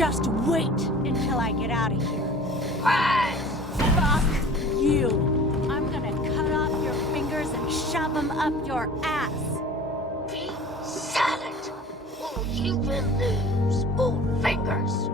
Just wait until I get out of here. Hey! Fuck you. I'm gonna cut off your fingers and shove them up your ass. Be silent, or you will lose more fingers.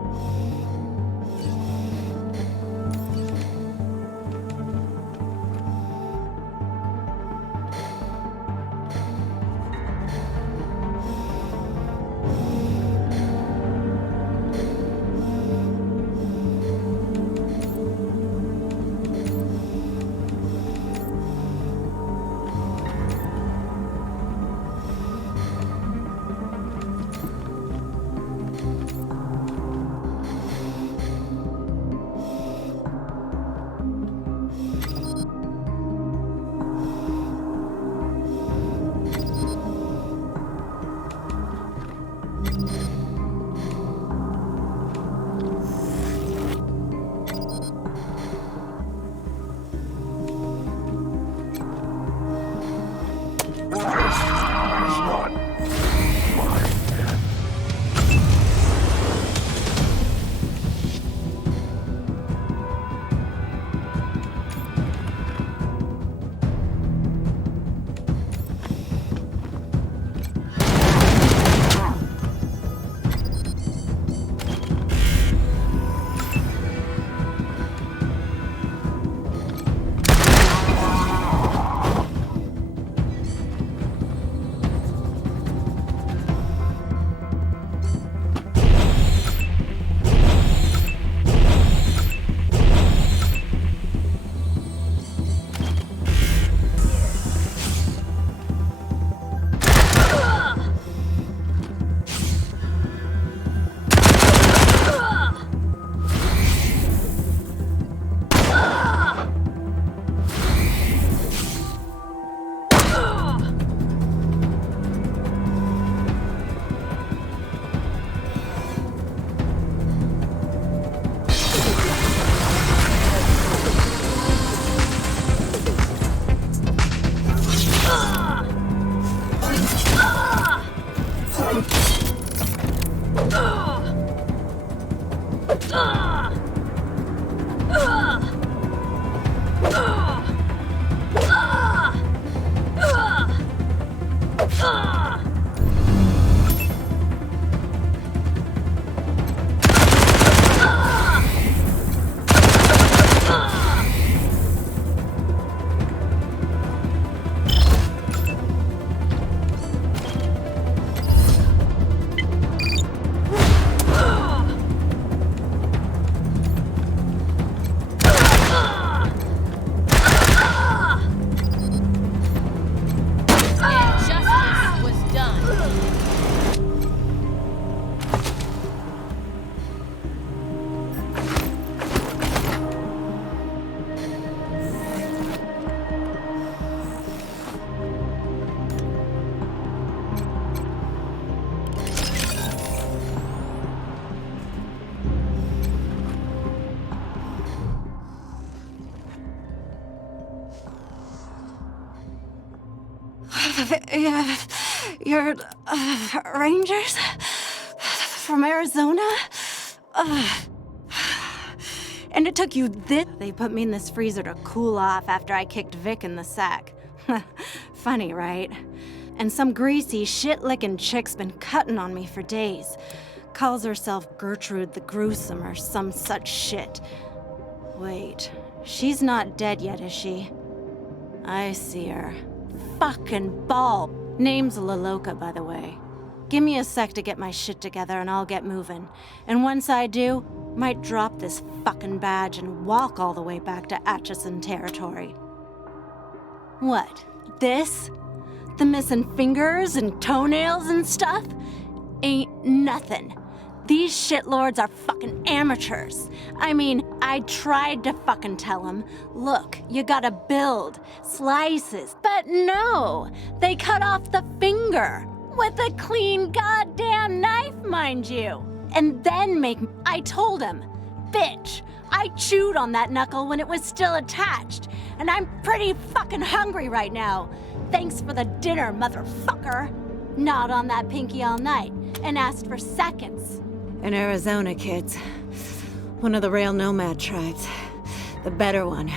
You're rangers? From Arizona? And it took you this? They put me in this freezer to cool off after I kicked Vic in the sack. Funny, right? And some greasy, shit-licking chick's been cutting on me for days. Calls herself Gertrude the Gruesome or some such shit. Wait, she's not dead yet, is she? I see her. Fucking ball. Name's La Loca, by the way. Give me a sec to get my shit together and I'll get moving. And once I do, might drop this fucking badge and walk all the way back to Atchison territory. What? This? The missing fingers and toenails and stuff? Ain't nothing. These shitlords are fucking amateurs. I mean, I tried to fucking tell them, look, you gotta build slices. But no, they cut off the finger with a clean goddamn knife, mind you. And then I told him, bitch, I chewed on that knuckle when it was still attached. And I'm pretty fucking hungry right now. Thanks for the dinner, motherfucker. Gnawed on that pinky all night and asked for seconds. In Arizona, kids. One of the real nomad tribes. The better one.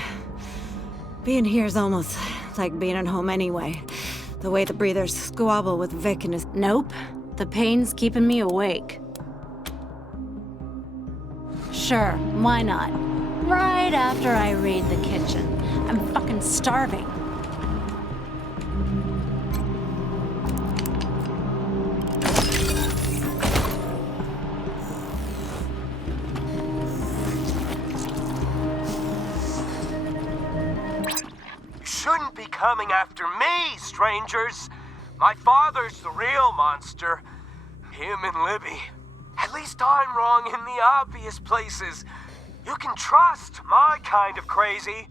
Being here's almost like being at home anyway. The way the breathers squabble with Vic and his... Nope. The pain's keeping me awake. Sure, why not? Right after I raid the kitchen. I'm fucking starving. You shouldn't be coming after me, strangers. My father's the real monster. Him and Libby. At least I'm wrong in the obvious places. You can trust my kind of crazy.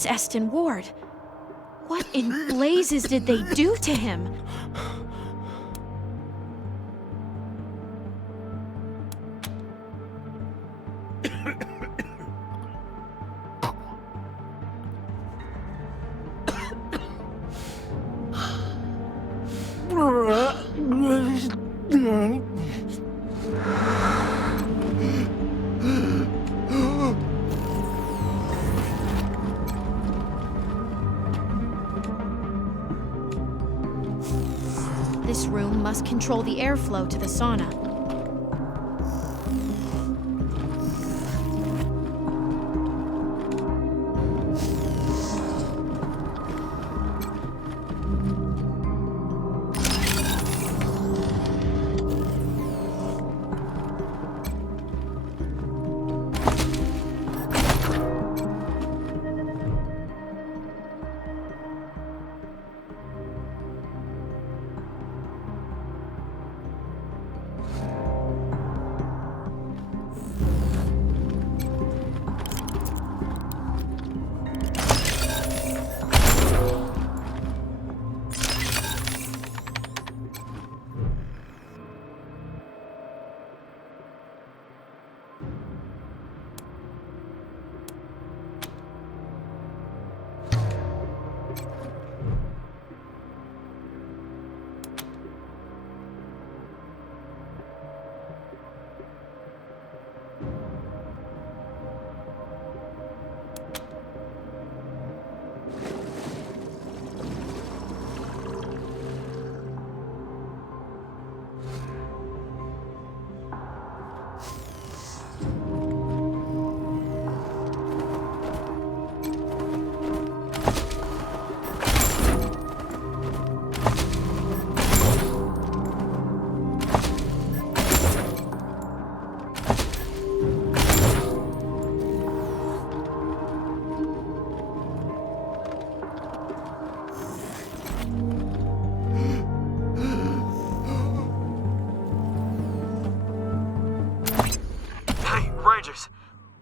That's Eston Ward. What in blazes did they do to him? This room must control the airflow to the sauna.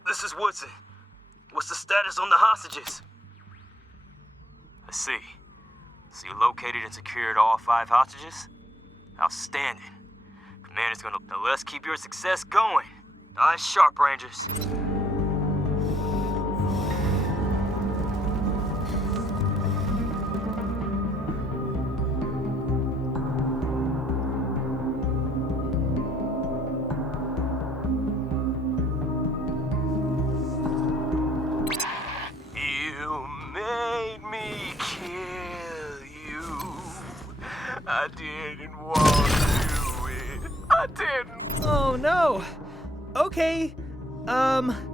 This is Woodson. What's the status on the hostages? I see. So you located and secured all 5 hostages? Outstanding. Commander's gonna let us keep your success going. Eyes sharp, Rangers. I didn't want to do it. I didn't. Oh no. Okay.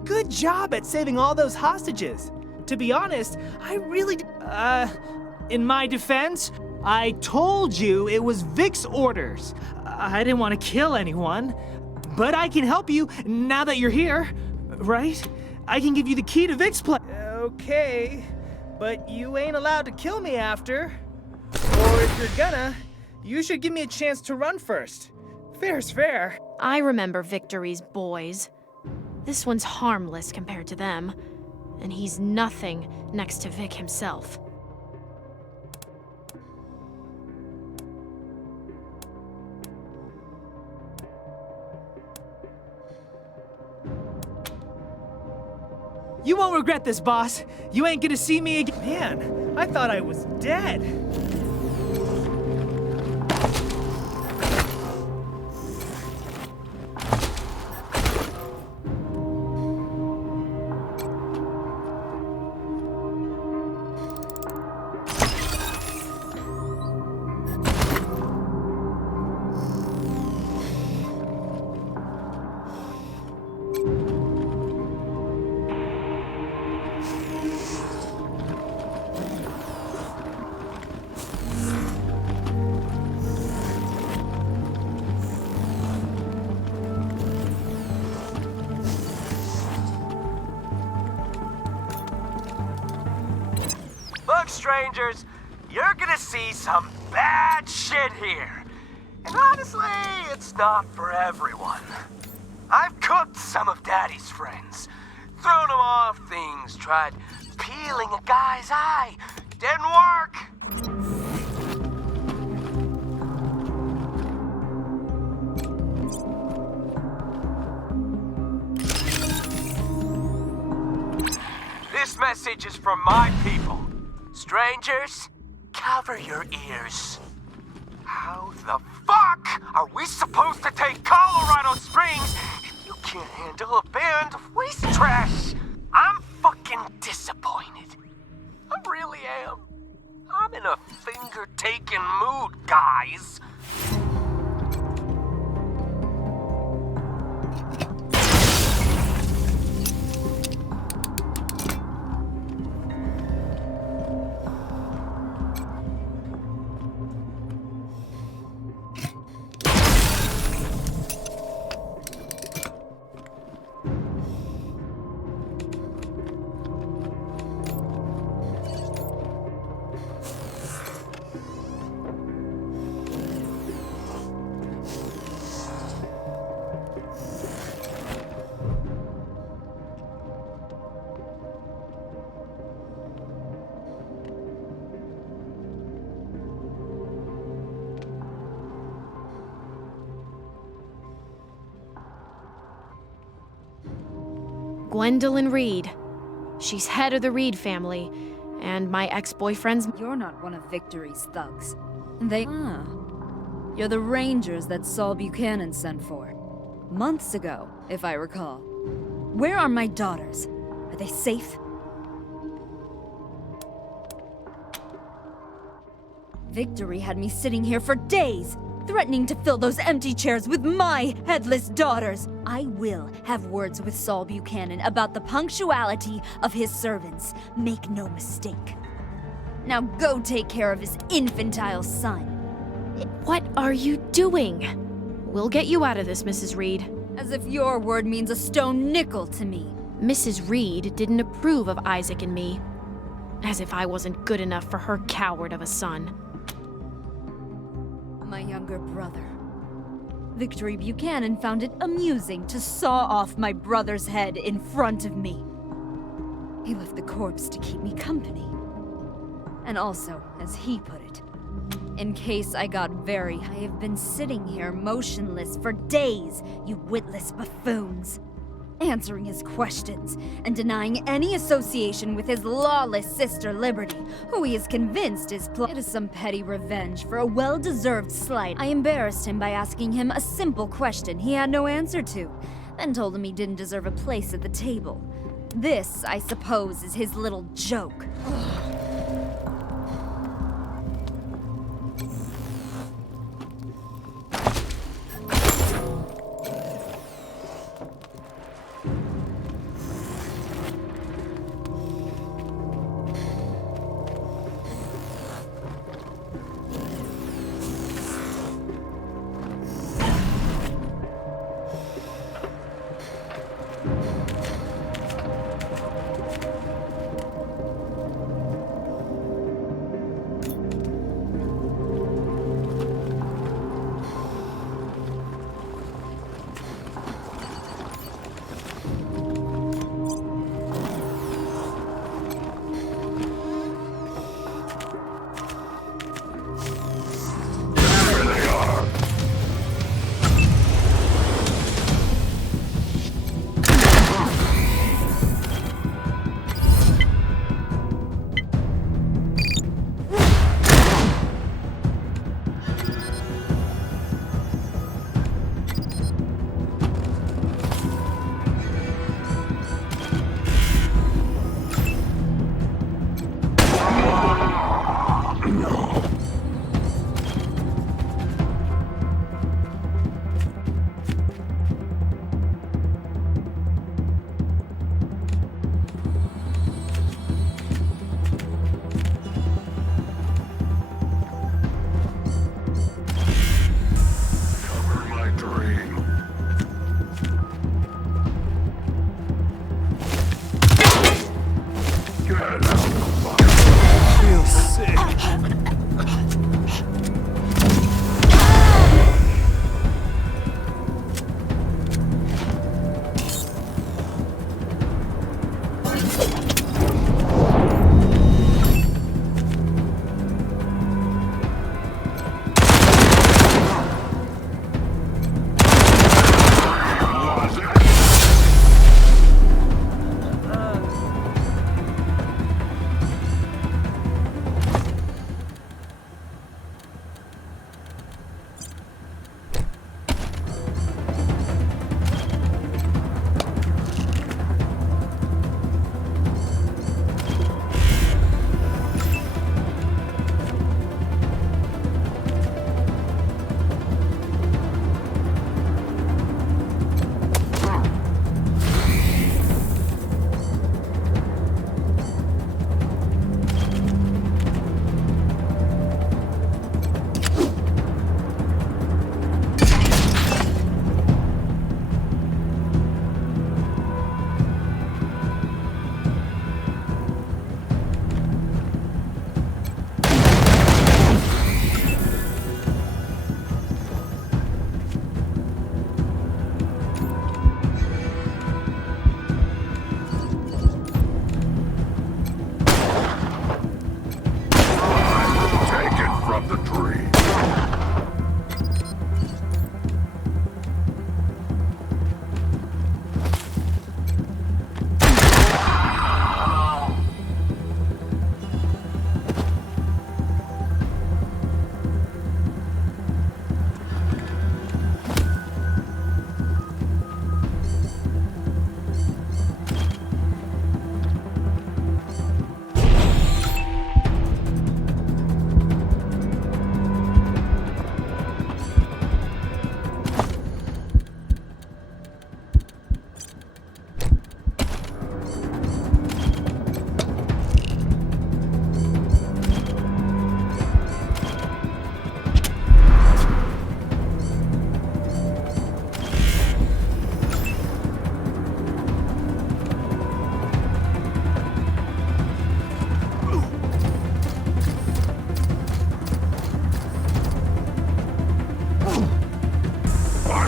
Good job at saving all those hostages. To be honest, I really in my defense, I told you it was Vic's orders. I didn't want to kill anyone, but I can help you now that you're here, right? I can give you the key to Vic's place. Okay, but you ain't allowed to kill me after. Or if you're gonna, you should give me a chance to run first. Fair's fair. I remember Victory's boys. This one's harmless compared to them, and he's nothing next to Vic himself. You won't regret this, boss. You ain't gonna see me again. Man, I thought I was dead. Look, strangers, you're gonna see some bad shit here. And honestly, it's not for everyone. I've cooked some of Daddy's friends. thrown him off things, tried peeling a guy's eye. Didn't work. This message is from my people. Strangers, cover your ears. How the fuck are we supposed to take Colorado Springs if you can't handle a band of waste trash? I'm fucking disappointed. I really am. I'm in a finger-taking mood, guys. Gwendolyn Reed. She's head of the Reed family, and my ex-boyfriend's... You're not one of Victory's thugs. You're the rangers that Saul Buchanan sent for. Months ago, if I recall. Where are my daughters? Are they safe? Victory had me sitting here for days, threatening to fill those empty chairs with my headless daughters. I will have words with Saul Buchanan about the punctuality of his servants. Make no mistake. Now go take care of his infantile son. What are you doing? We'll get you out of this, Mrs. Reed. As if your word means a stone nickel to me. Mrs. Reed didn't approve of Isaac and me. As if I wasn't good enough for her coward of a son. My younger brother. Victory Buchanan found it amusing to saw off my brother's head in front of me. He left the corpse to keep me company. And also, as he put it, in case I got I have been sitting here motionless for days, you witless buffoons. Answering his questions and denying any association with his lawless sister Liberty, who he is convinced is it is some petty revenge for a well-deserved slight. I embarrassed him by asking him a simple question he had no answer to, then told him he didn't deserve a place at the table. This, I suppose, is his little joke.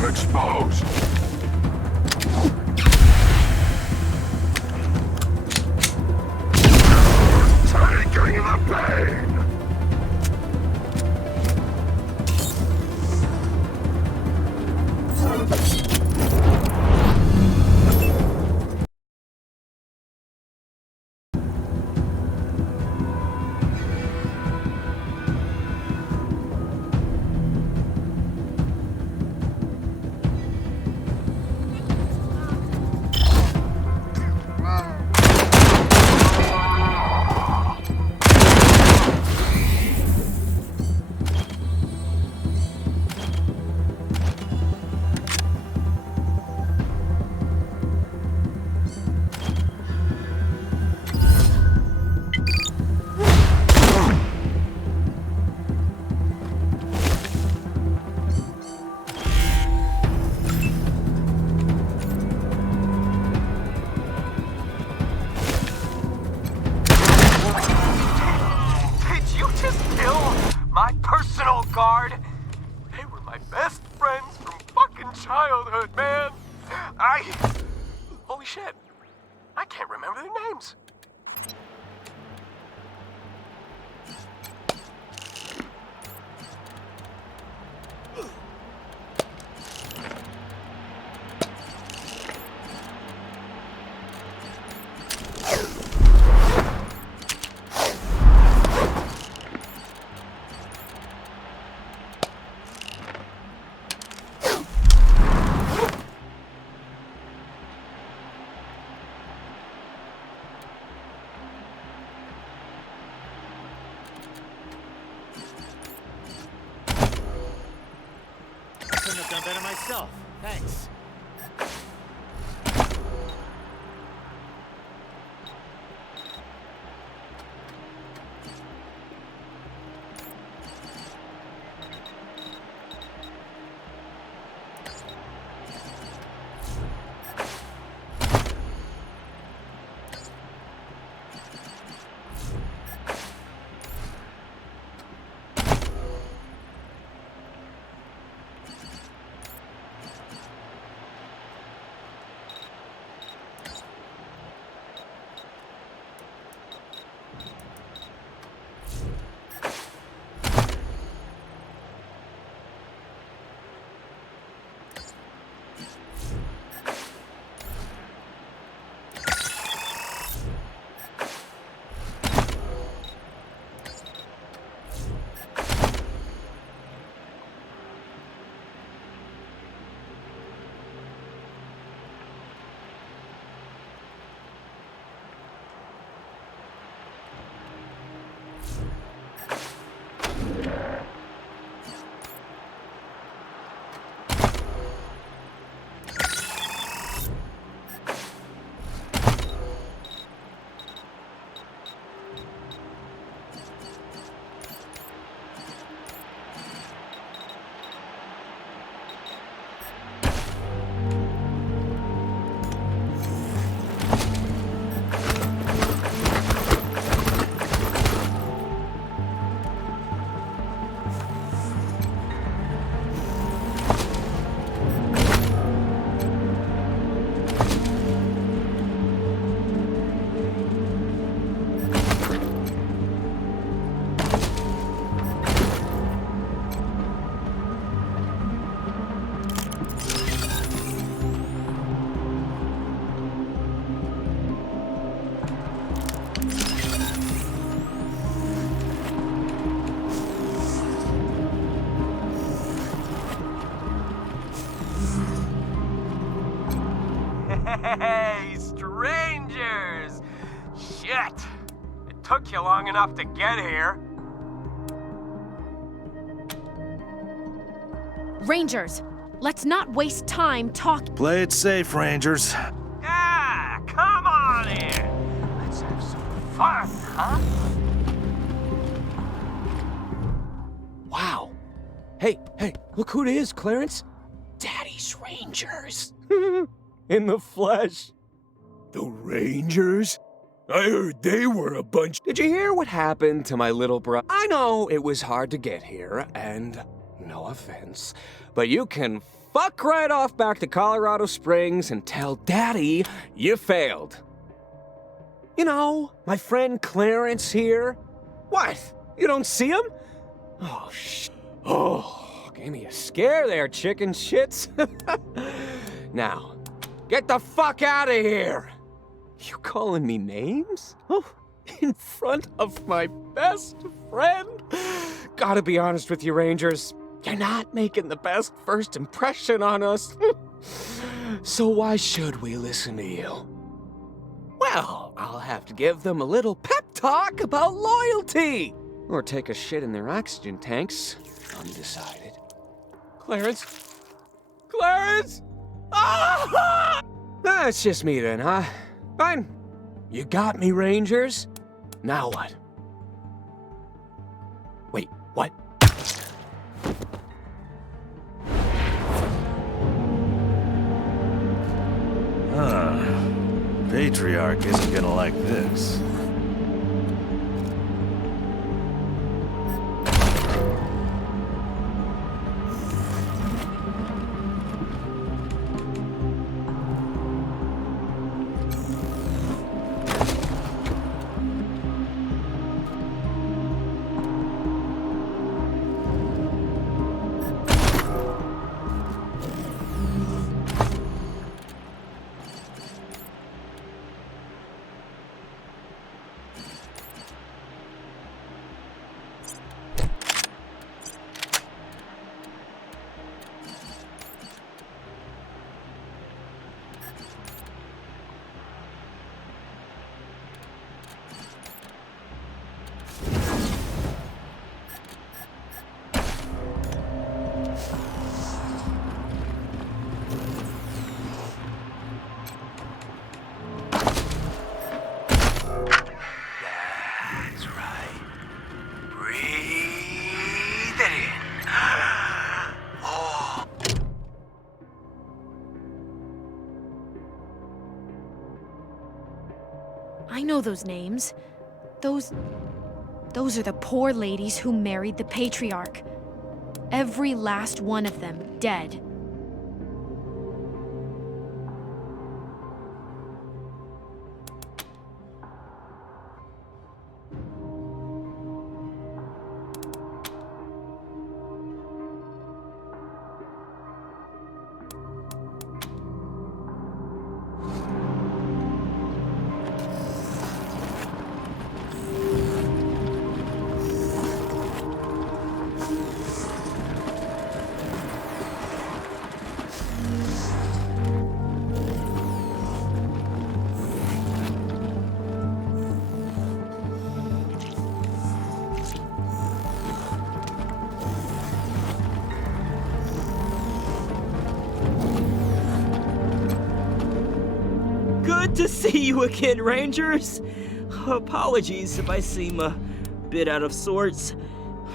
exposed. Taking the pain. My personal guard. They were my best friends from fucking childhood, man. Holy shit. I can't remember their names. Couldn't have done better myself. Thanks. Hey, strangers! Shit! It took you long enough to get here. Rangers, let's not waste time talking. Play it safe, Rangers. Yeah, come on in. Let's have some fun, huh? Wow. Hey, look who it is, Clarence. Daddy's Rangers. In the flesh. The Rangers? I heard they were a bunch. Did you hear what happened to my little bro? I know it was hard to get here, and no offense, but you can fuck right off back to Colorado Springs and tell Daddy you failed. You know, my friend Clarence here. What? You don't see him? Oh, Oh, gave me a scare there, chicken shits. Now, get the fuck out of here. You calling me names? Oh, in front of my best friend? Gotta be honest with you, Rangers. You're not making the best first impression on us. So why should we listen to you? Well, I'll have to give them a little pep talk about loyalty. Or take a shit in their oxygen tanks. Undecided. Clarence? Clarence? Ah! That's just me then, huh? Fine. You got me, Rangers. Now what? Wait, what? Patriarch isn't gonna like this. I know those names. Those are the poor ladies who married the Patriarch. Every last one of them dead. Good to see you again, Rangers. Apologies if I seem a bit out of sorts,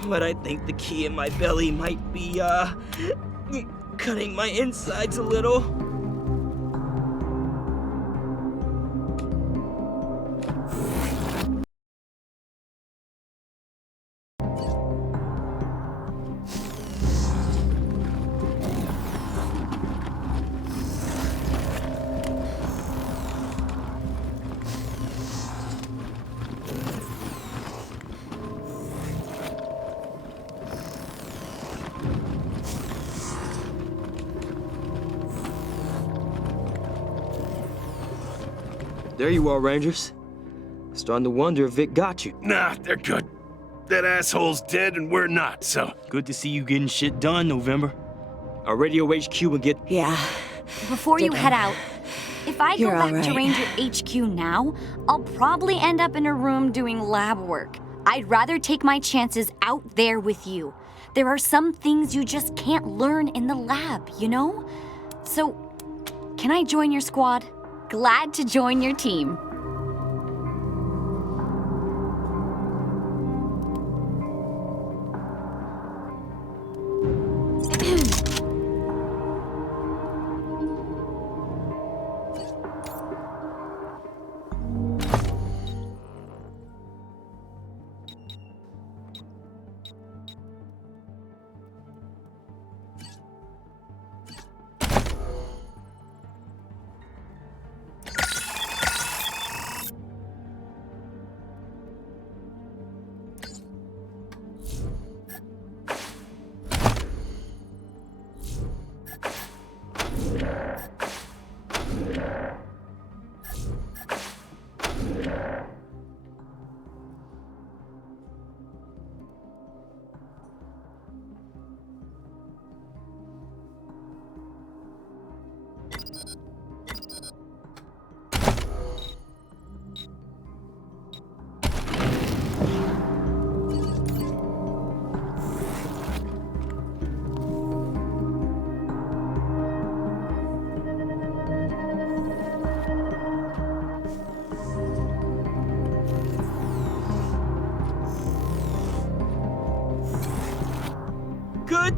but I think the key in my belly might be, cutting my insides a little. There you are, Rangers. Starting to wonder if Vic got you. Nah, they're good. That asshole's dead and we're not, so. Good to see you getting shit done, November. Our radio HQ will get... Yeah. Before you head out, if I go You're back all to right. Ranger HQ now, I'll probably end up in a room doing lab work. I'd rather take my chances out there with you. There are some things you just can't learn in the lab, you know? So, can I join your squad? Glad to join your team.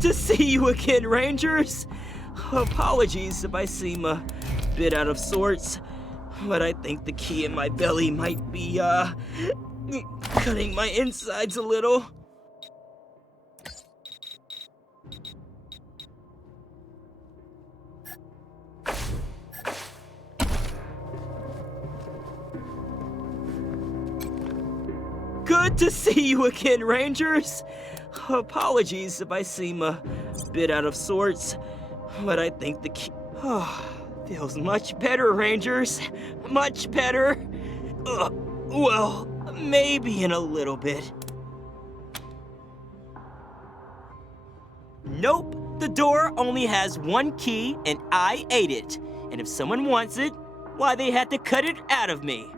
to see you again, Rangers. Apologies if I seem a bit out of sorts, but I think the key in my belly might be, cutting my insides a little. Good to see you again, Rangers. Apologies if I seem a bit out of sorts, but I think the key... feels much better, Rangers. Much better. Well, maybe in a little bit. Nope, the door only has one key, and I ate it. And if someone wants it, why, they had to cut it out of me.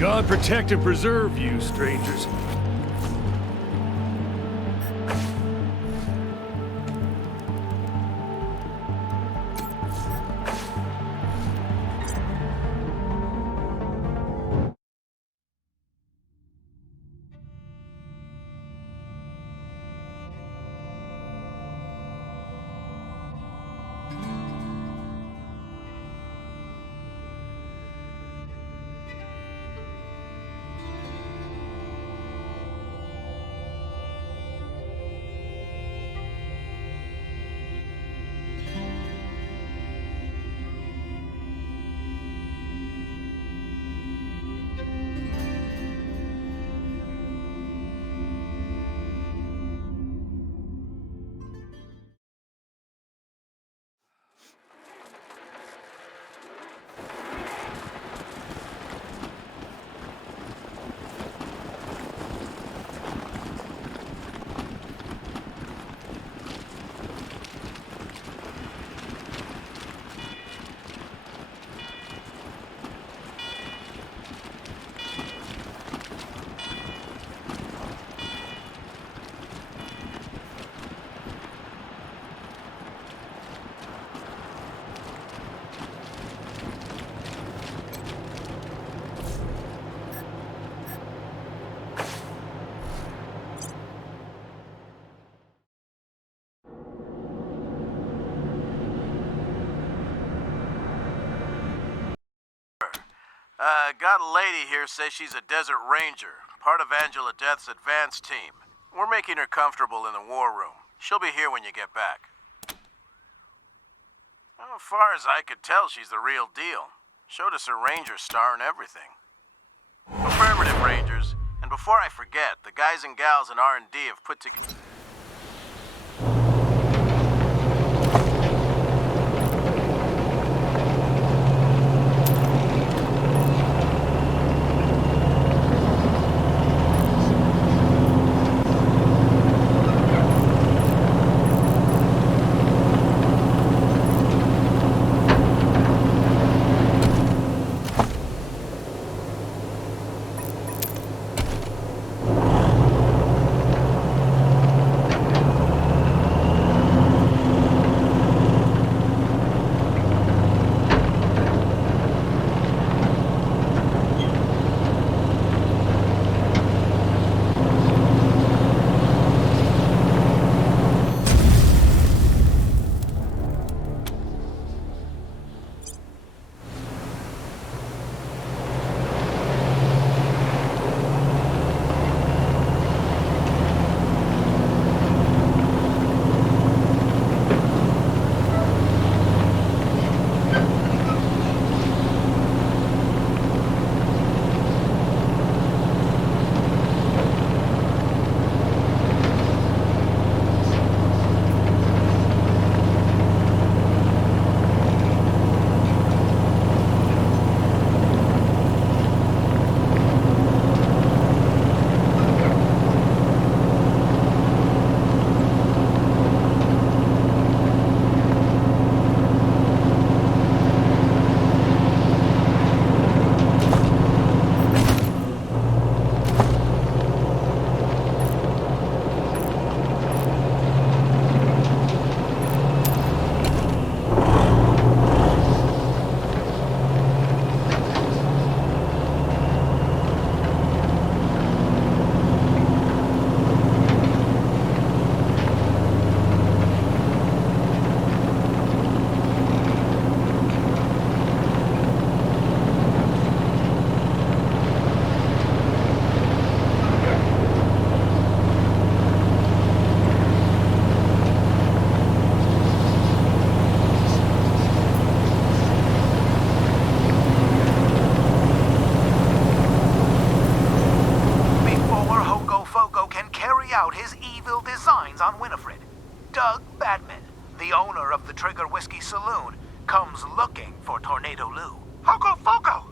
God protect and preserve you, strangers. Got a lady here says she's a desert ranger, part of Angela Death's advance team. We're making her comfortable in the war room. She'll be here when you get back. Well, as far as I could tell, she's the real deal. Showed us her ranger star and everything. Affirmative, Rangers. And before I forget, the guys and gals in R&D have put together... Saloon comes looking for Tornado Lou. Hogo Fogo!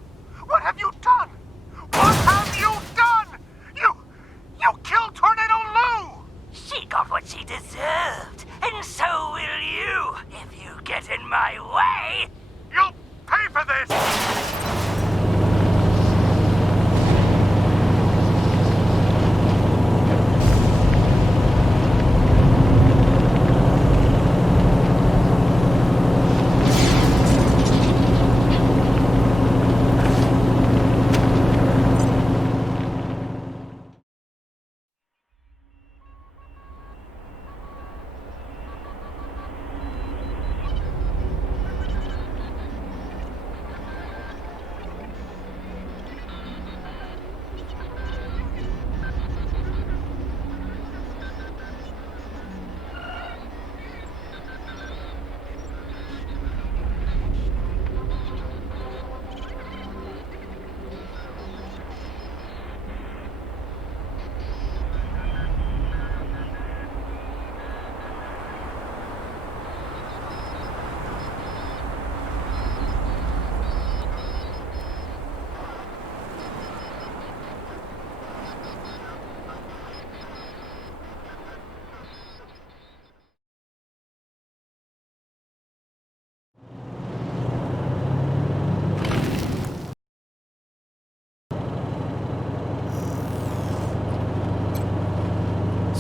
What have you done? What have you done? You killed Tornado Lou! She got what she deserved, and so will you, if you get in my way! You'll pay for this!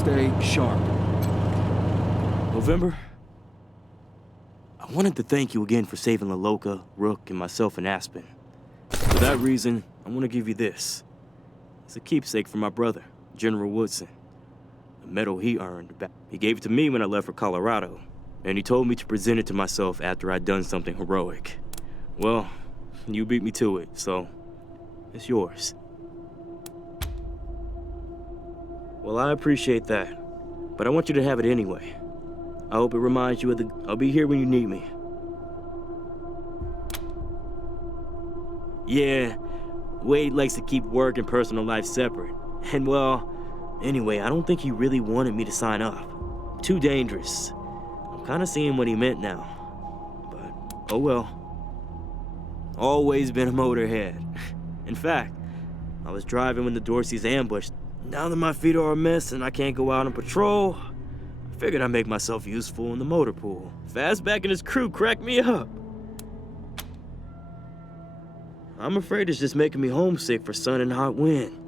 Stay sharp. November, I wanted to thank you again for saving La Loca, Rook, and myself in Aspen. For that reason, I want to give you this. It's a keepsake from my brother, General Woodson. A medal he earned back. He gave it to me when I left for Colorado, and he told me to present it to myself after I'd done something heroic. Well, you beat me to it, so It's yours. Well, I appreciate that, but I want you to have it anyway. I hope it reminds you of the... I'll be here when you need me. Yeah, Wade likes to keep work and personal life separate. And well, anyway, I don't think he really wanted me to sign up. Too dangerous. I'm kind of seeing what he meant now. But, oh well. Always been a motorhead. In fact, I was driving when the Dorseys ambushed. Now that my feet are a mess and I can't go out on patrol, I figured I'd make myself useful in the motor pool. Fastback and his crew cracked me up. I'm afraid it's just making me homesick for sun and hot wind.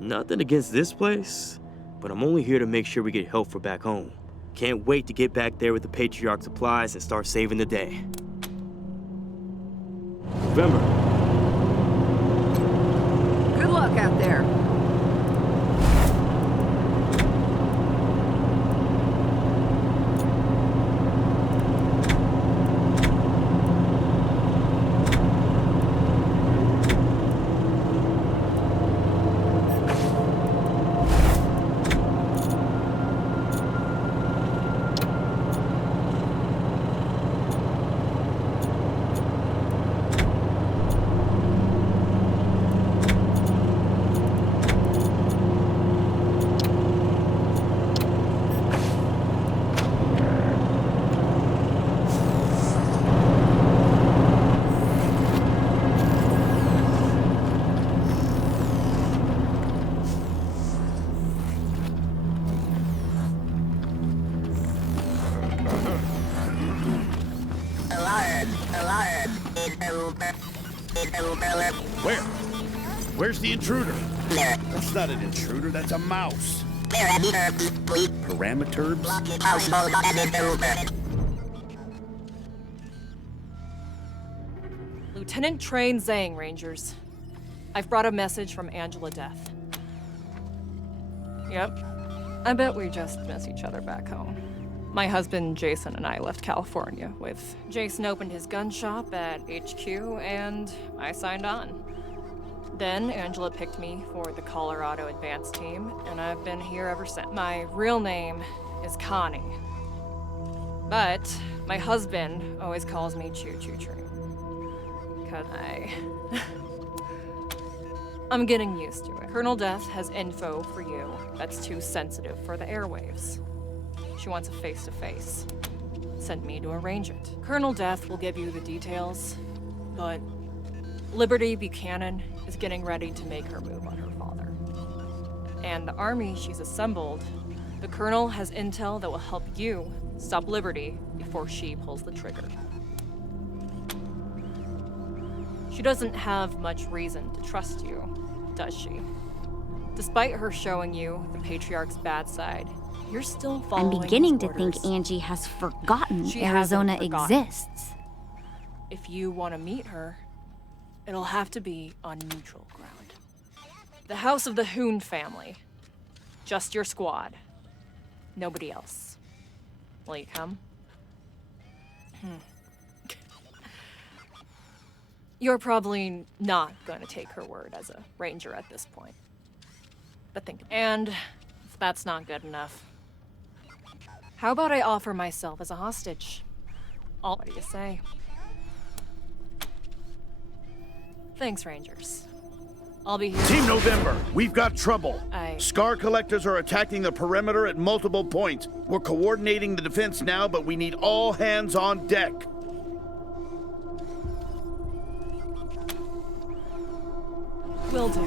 Nothing against this place, but I'm only here to make sure we get help for back home. Can't wait to get back there with the Patriarch supplies and start saving the day. November. Good luck out there. Where's the intruder? That's not an intruder, that's a mouse. Parameters? Lieutenant Train Zhang, Rangers. I've brought a message from Angela Death. Yep. I bet we just miss each other back home. My husband, Jason, and I left California with Jason opened his gun shop at HQ, and I signed on. Then Angela picked me for the Colorado Advance team, and I've been here ever since. My real name is Connie. But my husband always calls me Choo Choo Train. Cause I'm getting used to it. Colonel Death has info for you that's too sensitive for the airwaves. She wants a face-to-face. Sent me to arrange it. Colonel Death will give you the details, but Liberty Buchanan is getting ready to make her move on her father. And the army she's assembled, the Colonel has intel that will help you stop Liberty before she pulls the trigger. She doesn't have much reason to trust you, does she? Despite her showing you the Patriarch's bad side, you're still following I'm beginning his to think orders. Angie has forgotten She Arizona hasn't forgotten. exists. If you want to meet her, it'll have to be on neutral ground. The House of the Hoon family. Just your squad. Nobody else. Will you come? You're probably not going to take her word as a ranger at this point. But think, and if that's not good enough, how about I offer myself as a hostage? What do you say? Thanks, Rangers. I'll be here. Team November, we've got trouble. Aye. Scar collectors are attacking the perimeter at multiple points. We're coordinating the defense now, but we need all hands on deck. Will do.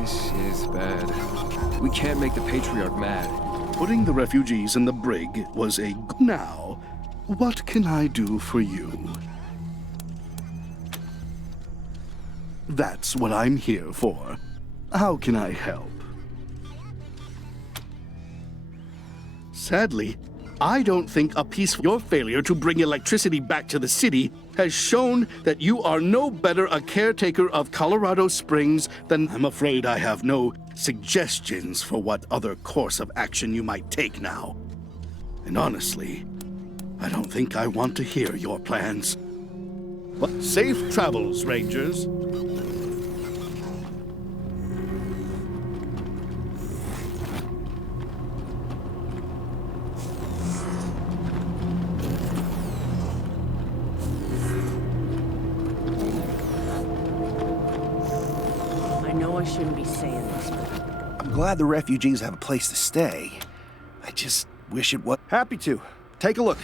This is bad. We can't make the Patriarch mad. Putting the refugees in the brig was a... Now, what can I do for you? That's what I'm here for. How can I help? Sadly, I don't think your failure to bring electricity back to the city has shown that you are no better a caretaker of Colorado Springs than I'm afraid I have no suggestions for what other course of action you might take now. And honestly, I don't think I want to hear your plans. Well, safe travels, Rangers. I know I shouldn't be saying this, but I'm glad the refugees have a place to stay. I just wish it was. Happy to. Take a look.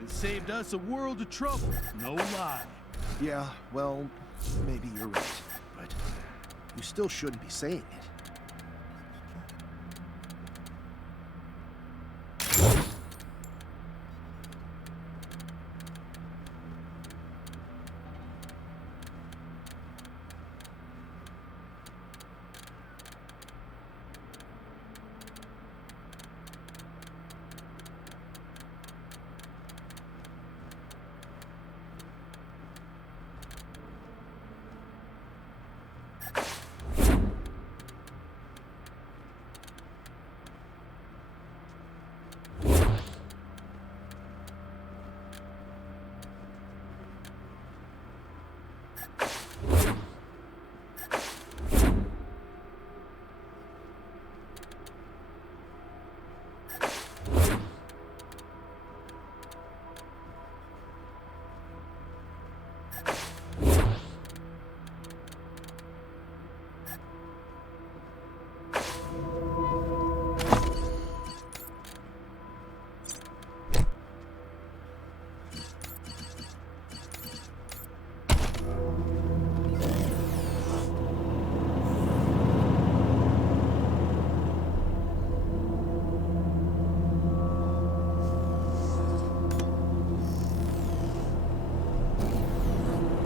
It saved us a world of trouble, no lie. Yeah, well, maybe you're right. But you still shouldn't be saying it.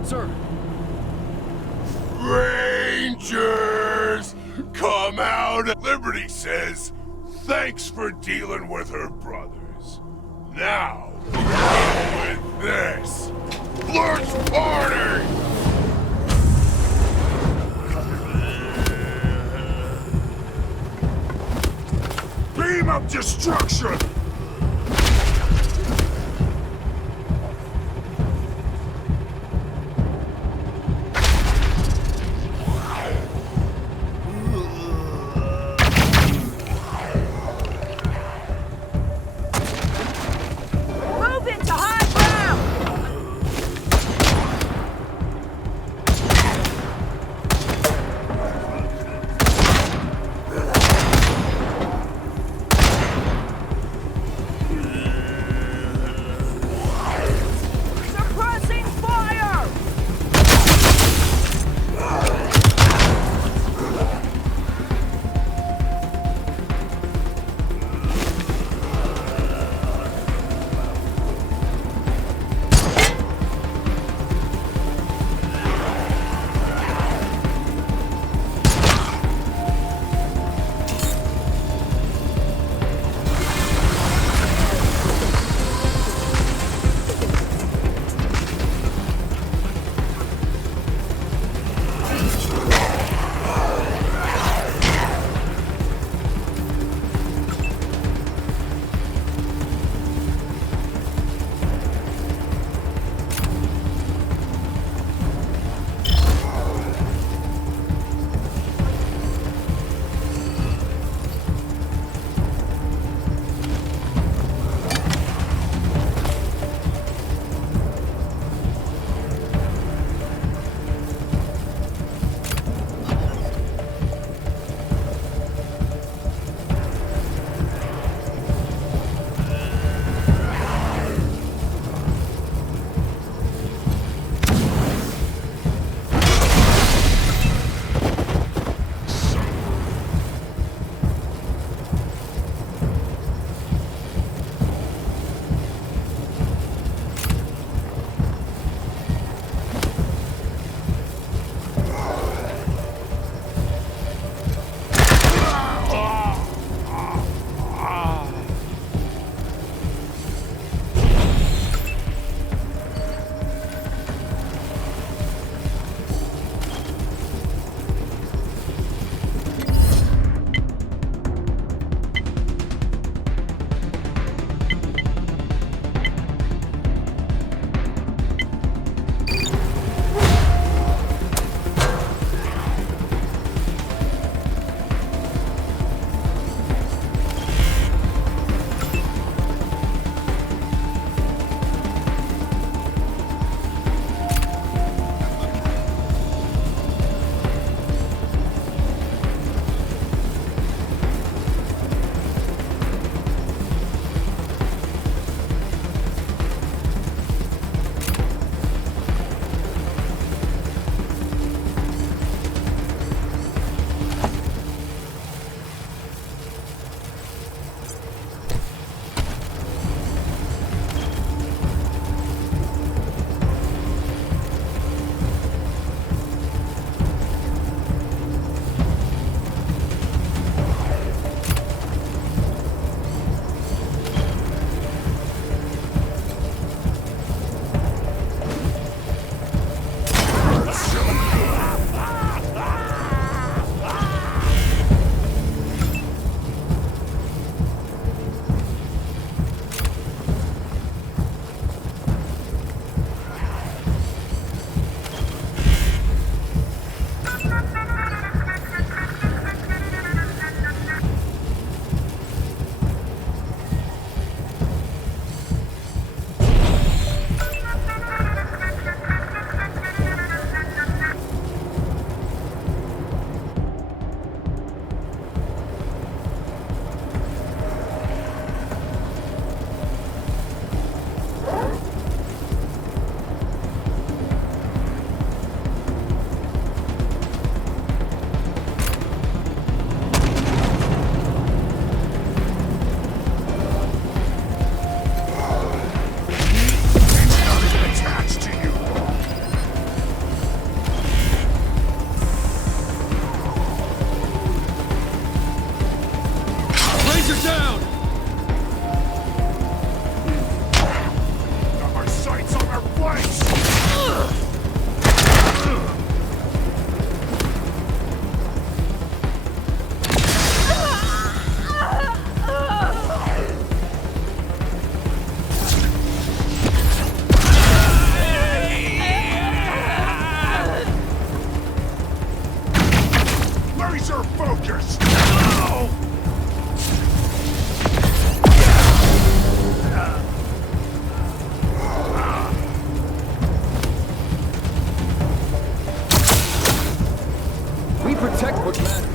Sir. Rangers! Come out! Liberty says, thanks for dealing with her brothers. Now, deal with this! Let's party! Beam of destruction! Move into high ground! Laser focus! No! We protect what matters.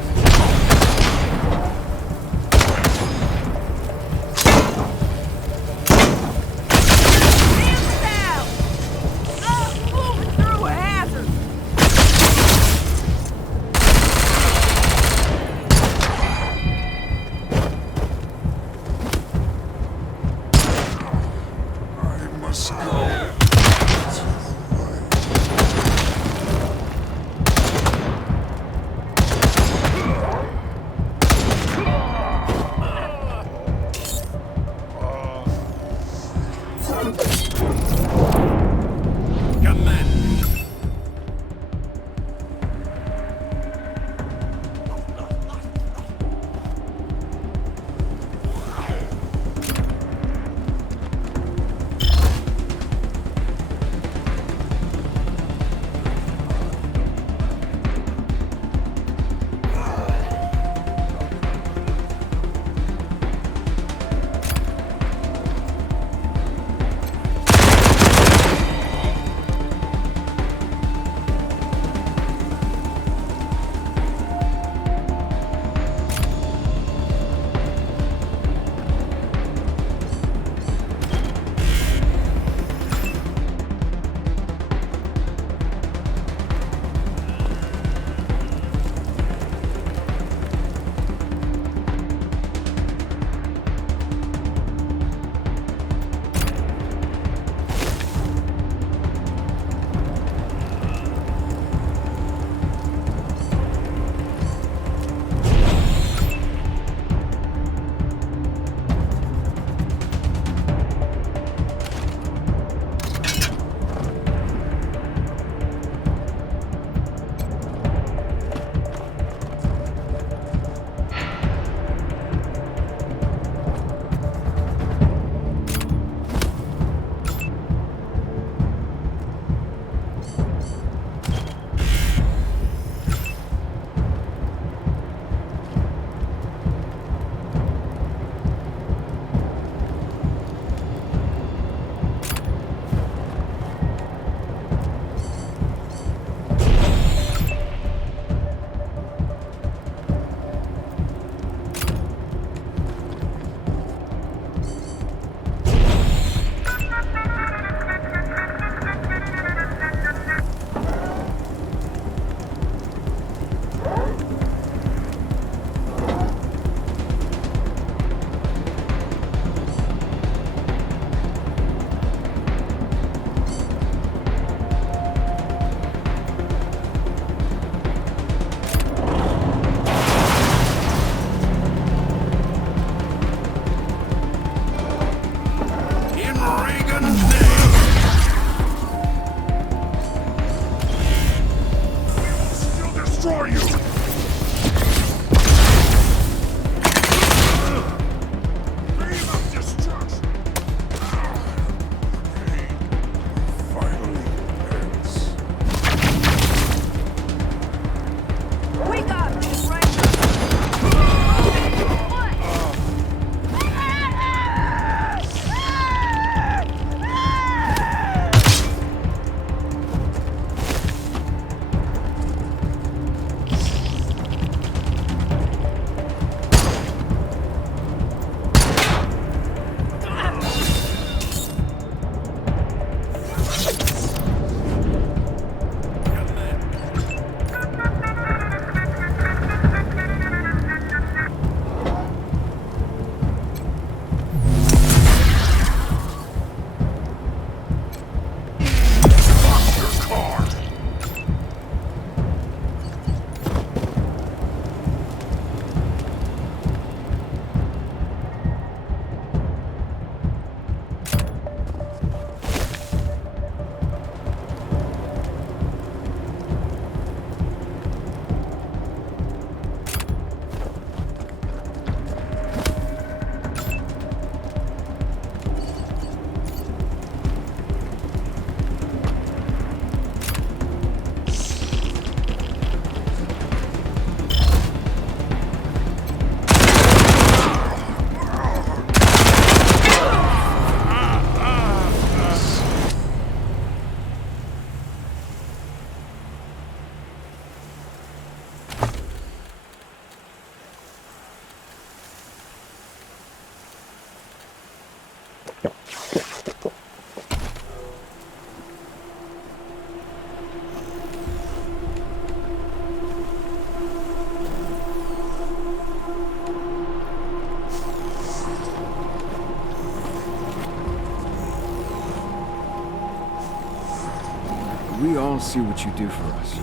we all see what you do for us.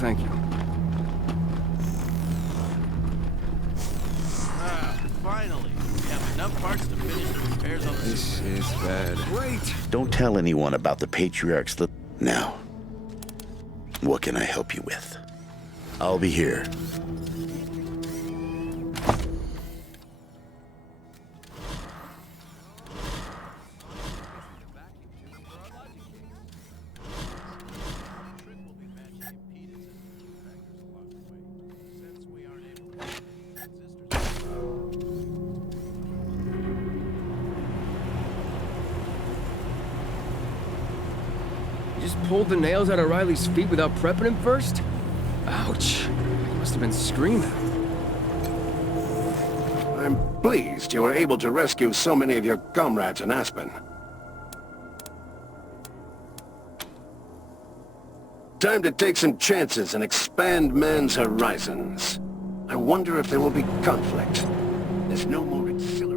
Thank you. Finally, we have enough parts to finish the repairs on the This is bad. Great! Don't tell anyone about the Patriarch's Now, what can I help you with? I'll be here. Just pulled the nails out of Riley's feet without prepping him first? Ouch. He must have been screaming. I'm pleased you were able to rescue so many of your comrades in Aspen. Time to take some chances and expand man's horizons. I wonder if there will be conflict. There's no more exhilarating.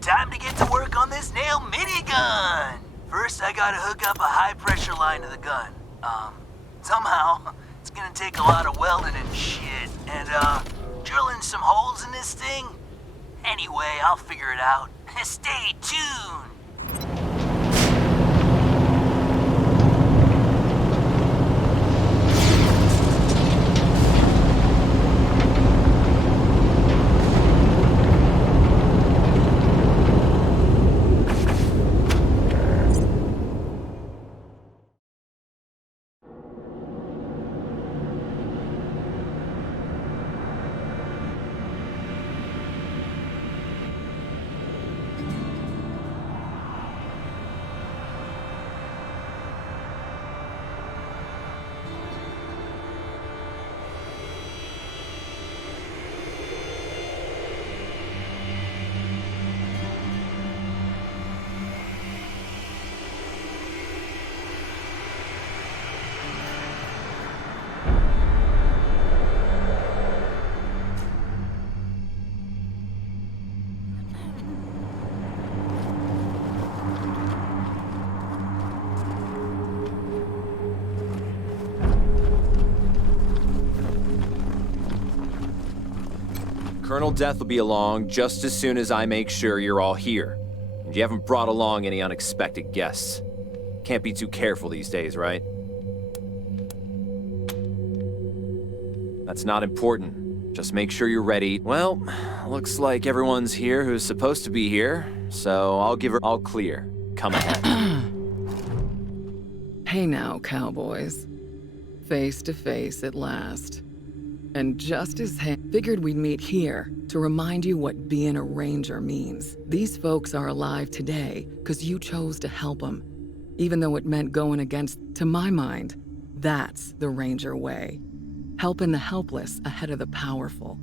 Time to get to work on this nail minigun! First, I gotta hook up a high-pressure line to the gun. Somehow, it's gonna take a lot of welding and shit, and, drilling some holes in this thing. Anyway, I'll figure it out. Stay tuned! Colonel Death will be along just as soon as I make sure you're all here. And you haven't brought along any unexpected guests. Can't be too careful these days, right? That's not important. Just make sure you're ready. Well, looks like everyone's here who's supposed to be here, so I'll give her all clear. Come ahead. Hey now, cowboys. Face to face at last. And just as figured we'd meet here to remind you what being a ranger means. These folks are alive today because you chose to help them, even though it meant going against, to my mind, that's the ranger way. Helping the helpless ahead of the powerful.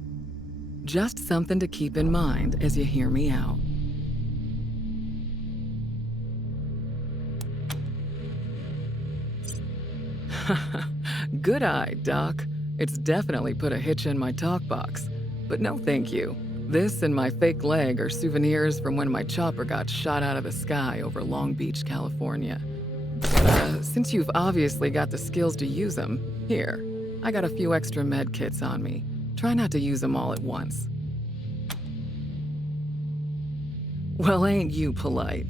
Just something to keep in mind as you hear me out. Good eye, Doc. It's definitely put a hitch in my talk box. But no thank you. This and my fake leg are souvenirs from when my chopper got shot out of the sky over Long Beach, California. But, since you've obviously got the skills to use them, here, I got a few extra med kits on me. Try not to use them all at once. Well, ain't you polite?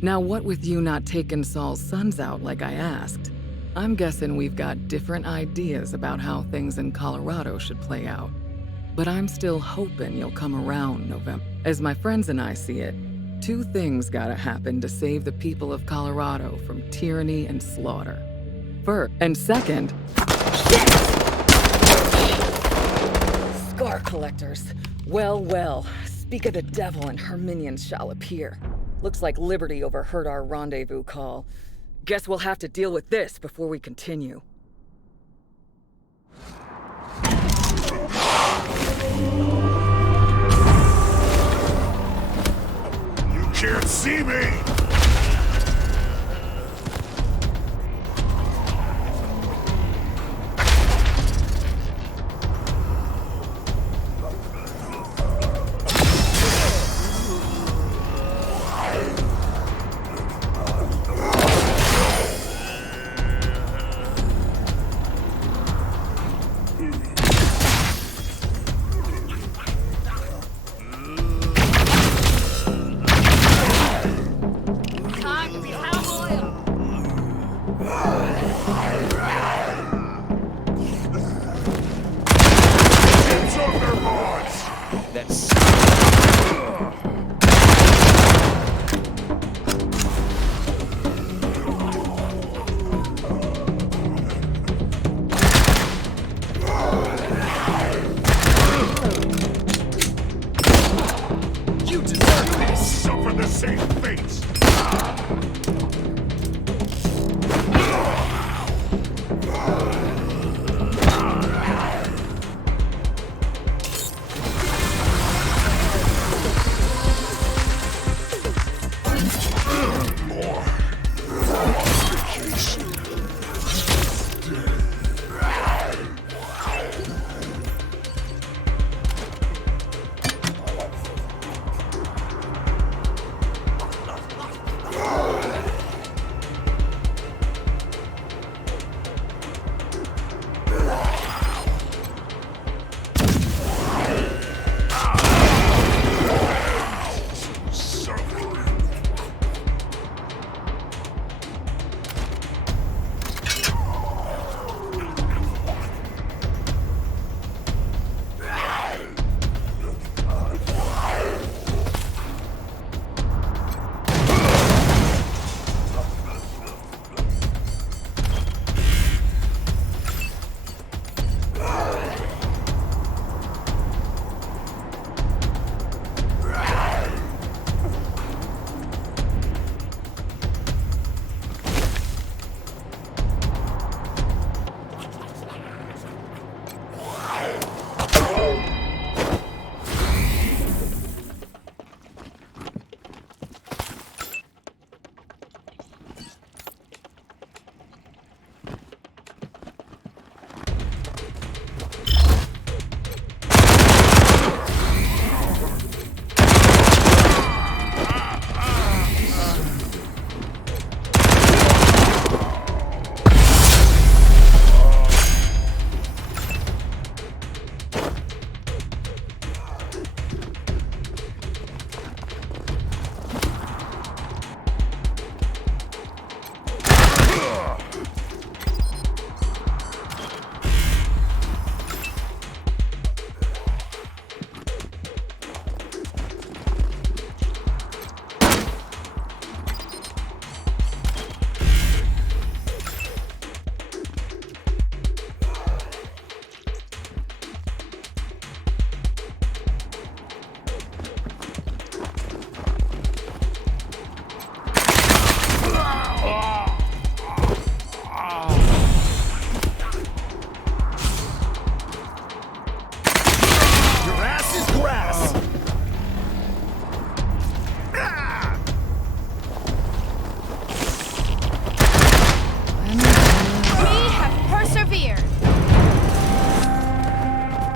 Now what with you not taking Saul's sons out like I asked, I'm guessing we've got different ideas about how things in Colorado should play out. But I'm still hoping you'll come around, November. As my friends and I see it, Two things gotta happen to save the people of Colorado from tyranny and slaughter. First, and second... Scar collectors. Well, well. Speak of the devil and her minions shall appear. Looks like Liberty overheard our rendezvous call. Guess we'll have to deal with this before we continue. You can't see me!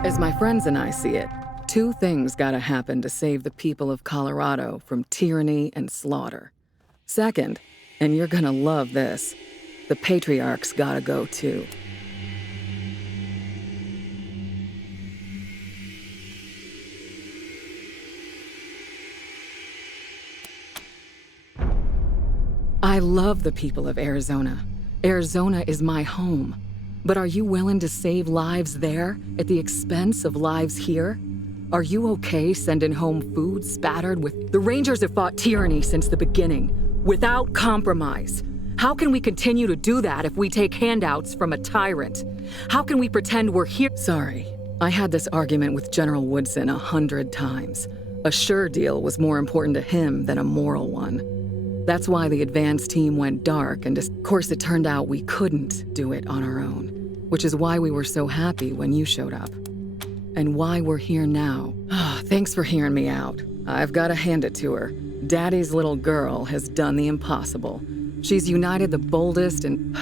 As my friends and I see it, two things gotta happen to save the people of Colorado from tyranny and slaughter. Second, and you're gonna love this, the Patriarch's gotta go too. I love the people of Arizona. Arizona is my home. But are you willing to save lives there at the expense of lives here? Are you okay sending home food spattered with... The Rangers have fought tyranny since the beginning, without compromise. How can we continue to do that if we take handouts from a tyrant? How can we pretend we're here? Sorry, I had this argument with General Woodson 100 times. A sure deal was more important to him than a moral one. That's why the advance team went dark, and of course it turned out we couldn't do it on our own, which is why we were so happy when you showed up. And why we're here now. Thanks for hearing me out. I've got to hand it to her. Daddy's little girl has done the impossible. She's united the boldest and...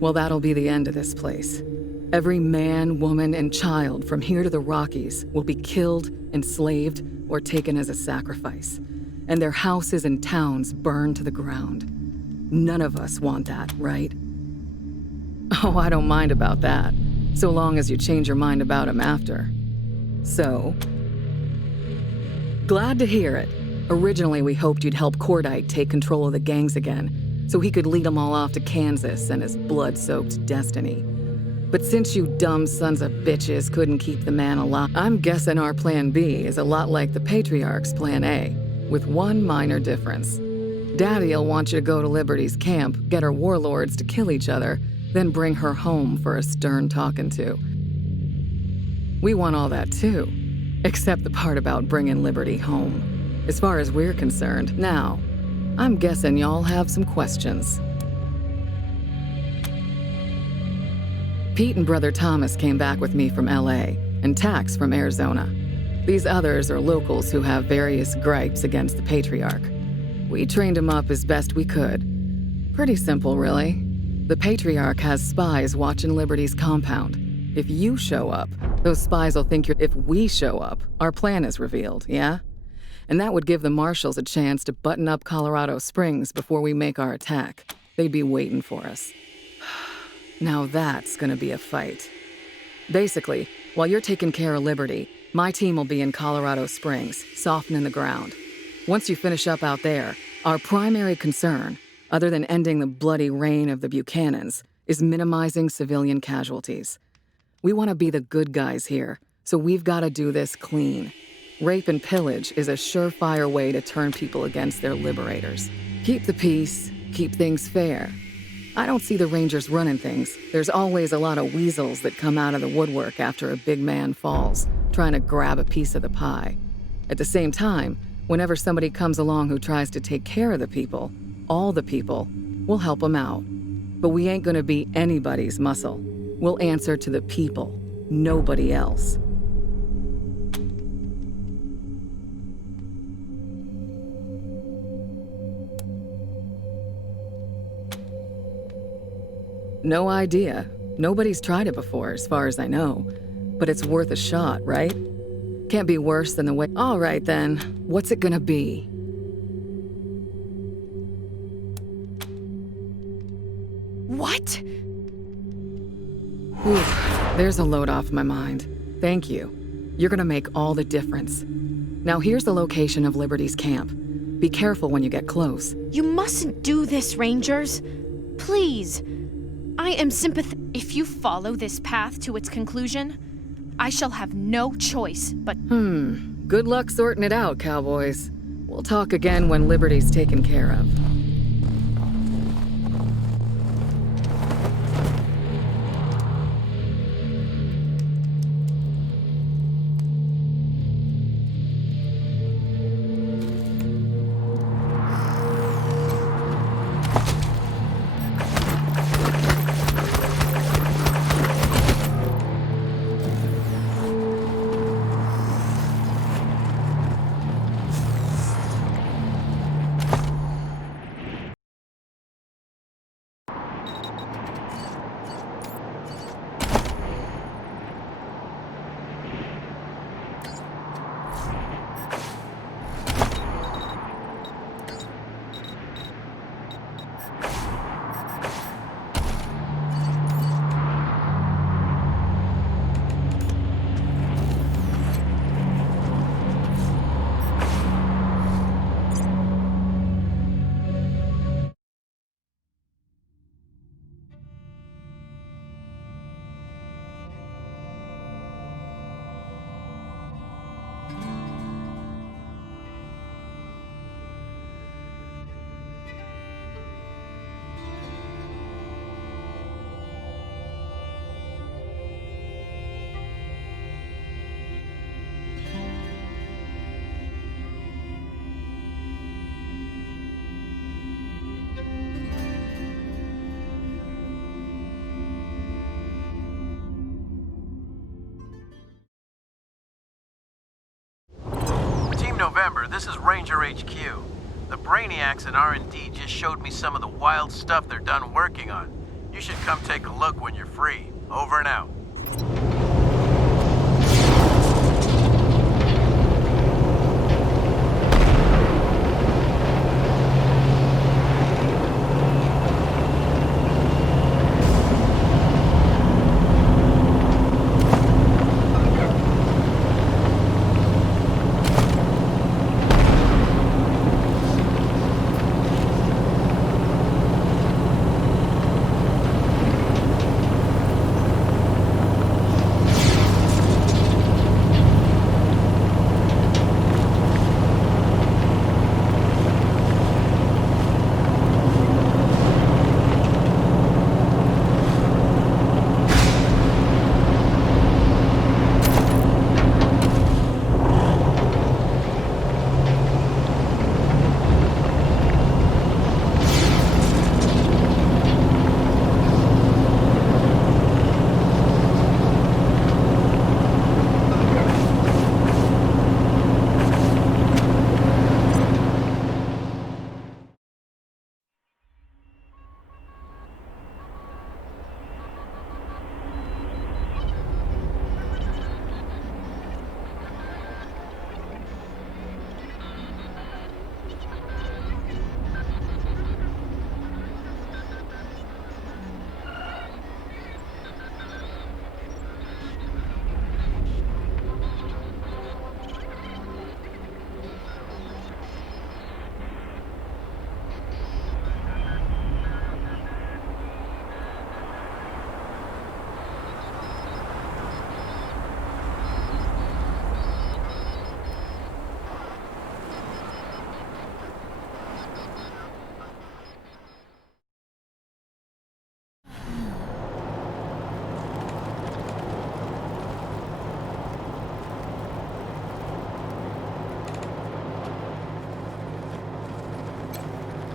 Well, that'll be the end of this place. Every man, woman, and child from here to the Rockies will be killed, enslaved, or taken as a sacrifice. And their houses and towns burned to the ground. None of us want that, right? Oh, I don't mind about that. So long as you change your mind about him after. So? Glad to hear it. Originally, we hoped you'd help Cordite take control of the gangs again, so he could lead them all off to Kansas and his blood-soaked destiny. But since you dumb sons of bitches couldn't keep the man alive, I'm guessing our plan B is a lot like the Patriarch's plan A, with one minor difference. Daddy'll want you to go to Liberty's camp, get her warlords to kill each other, then bring her home for a stern talking to. We want all that too, except the part about bringing Liberty home. As far as we're concerned, now, I'm guessing y'all have some questions. Pete and Brother Thomas came back with me from LA, and Tax from Arizona. These others are locals who have various gripes against the Patriarch. We trained them up as best we could. Pretty simple, really. The Patriarch has spies watching Liberty's compound. If you show up, those spies will think if we show up, our plan is revealed, yeah? And that would give the marshals a chance to button up Colorado Springs before we make our attack. They'd be waiting for us. Now that's gonna be a fight. Basically, while you're taking care of Liberty, my team will be in Colorado Springs, softening the ground. Once you finish up out there, our primary concern, other than ending the bloody reign of the Buchanans, is minimizing civilian casualties. We want to be the good guys here, so we've got to do this clean. Rape and pillage is a surefire way to turn people against their liberators. Keep the peace, keep things fair. I don't see the Rangers running things. There's always a lot of weasels that come out of the woodwork after a big man falls, trying to grab a piece of the pie. At the same time, whenever somebody comes along who tries to take care of the people, all the people, we'll help them out. But we ain't gonna be anybody's muscle. We'll answer to the people, nobody else. No idea. Nobody's tried it before, as far as I know. But it's worth a shot, right? Can't be worse than the way... All right, then. What's it gonna be? What? Oof, there's a load off my mind. Thank you. You're gonna make all the difference. Now here's the location of Liberty's camp. Be careful when you get close. You mustn't do this, Rangers. Please. I am sympathetic. If you follow this path to its conclusion, I shall have no choice but... Good luck sorting it out, cowboys. We'll talk again when Liberty's taken care of. this is Ranger HQ. The Brainiacs and R&D just showed me some of the wild stuff they're done working on. You should come take a look when you're free. Over and out.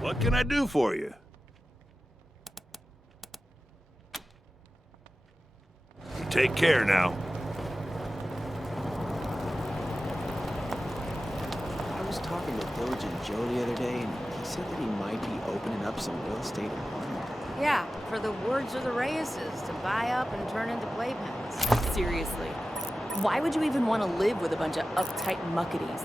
What can I do for you? You take care now. I was talking with Village and Joe the other day, and he said that he might be opening up some real estate in Harlem. Yeah, for the words of the Reyes's, to buy up and turn into playpens. Seriously. Why would you even want to live with a bunch of uptight muckaties?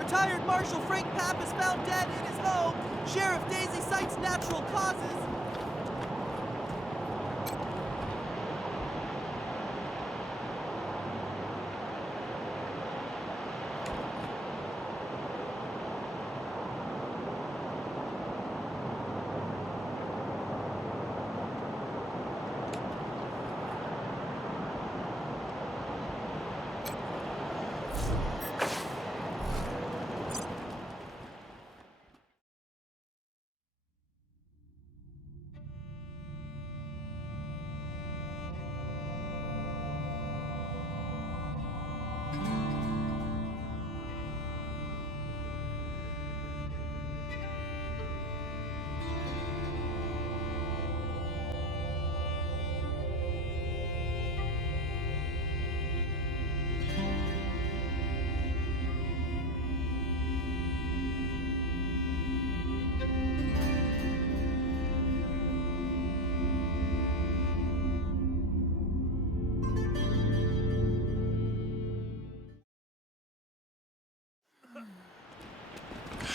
Retired Marshal Frank Papp is found dead in his home. Sheriff Daisy cites natural causes.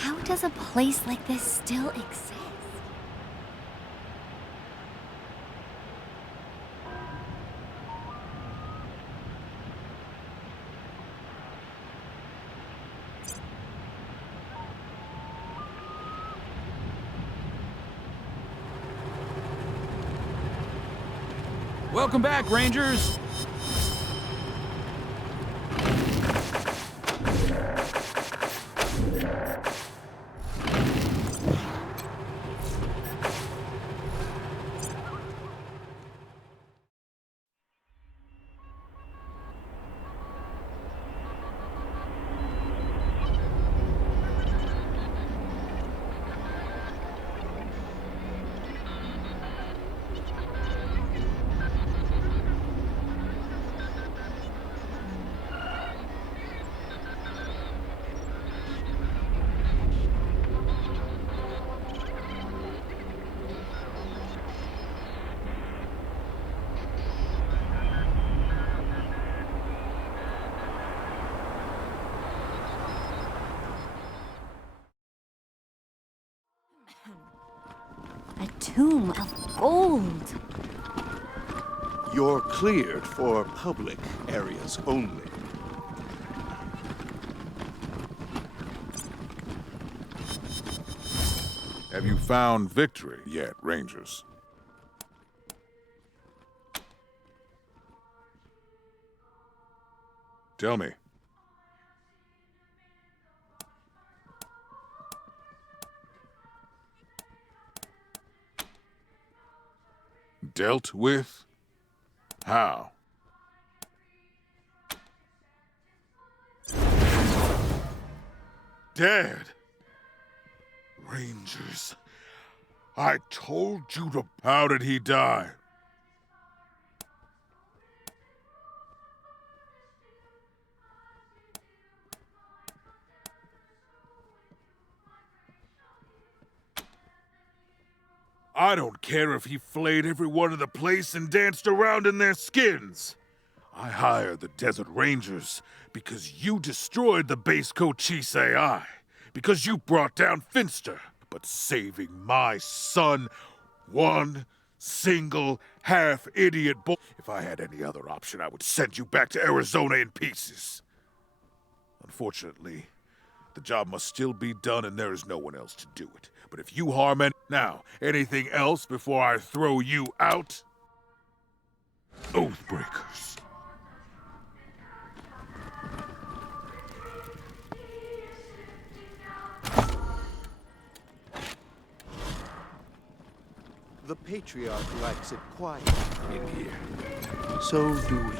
How does a place like this still exist? Welcome back, Rangers! A tomb of gold. You're cleared for public areas only. Have you found victory yet, Rangers? Tell me. Dealt with? How? Dead? Rangers, I told you to... How did he die? I don't care if he flayed everyone in the place and danced around in their skins. I hired the Desert Rangers because you destroyed the base Cochise AI, because you brought down Finster. But saving my son, one single half-idiot boy... If I had any other option, I would send you back to Arizona in pieces. Unfortunately, the job must still be done and there is no one else to do it. But if you harm any... Now, anything else before I throw you out? Oathbreakers. The Patriarch likes it quiet in here. So do we.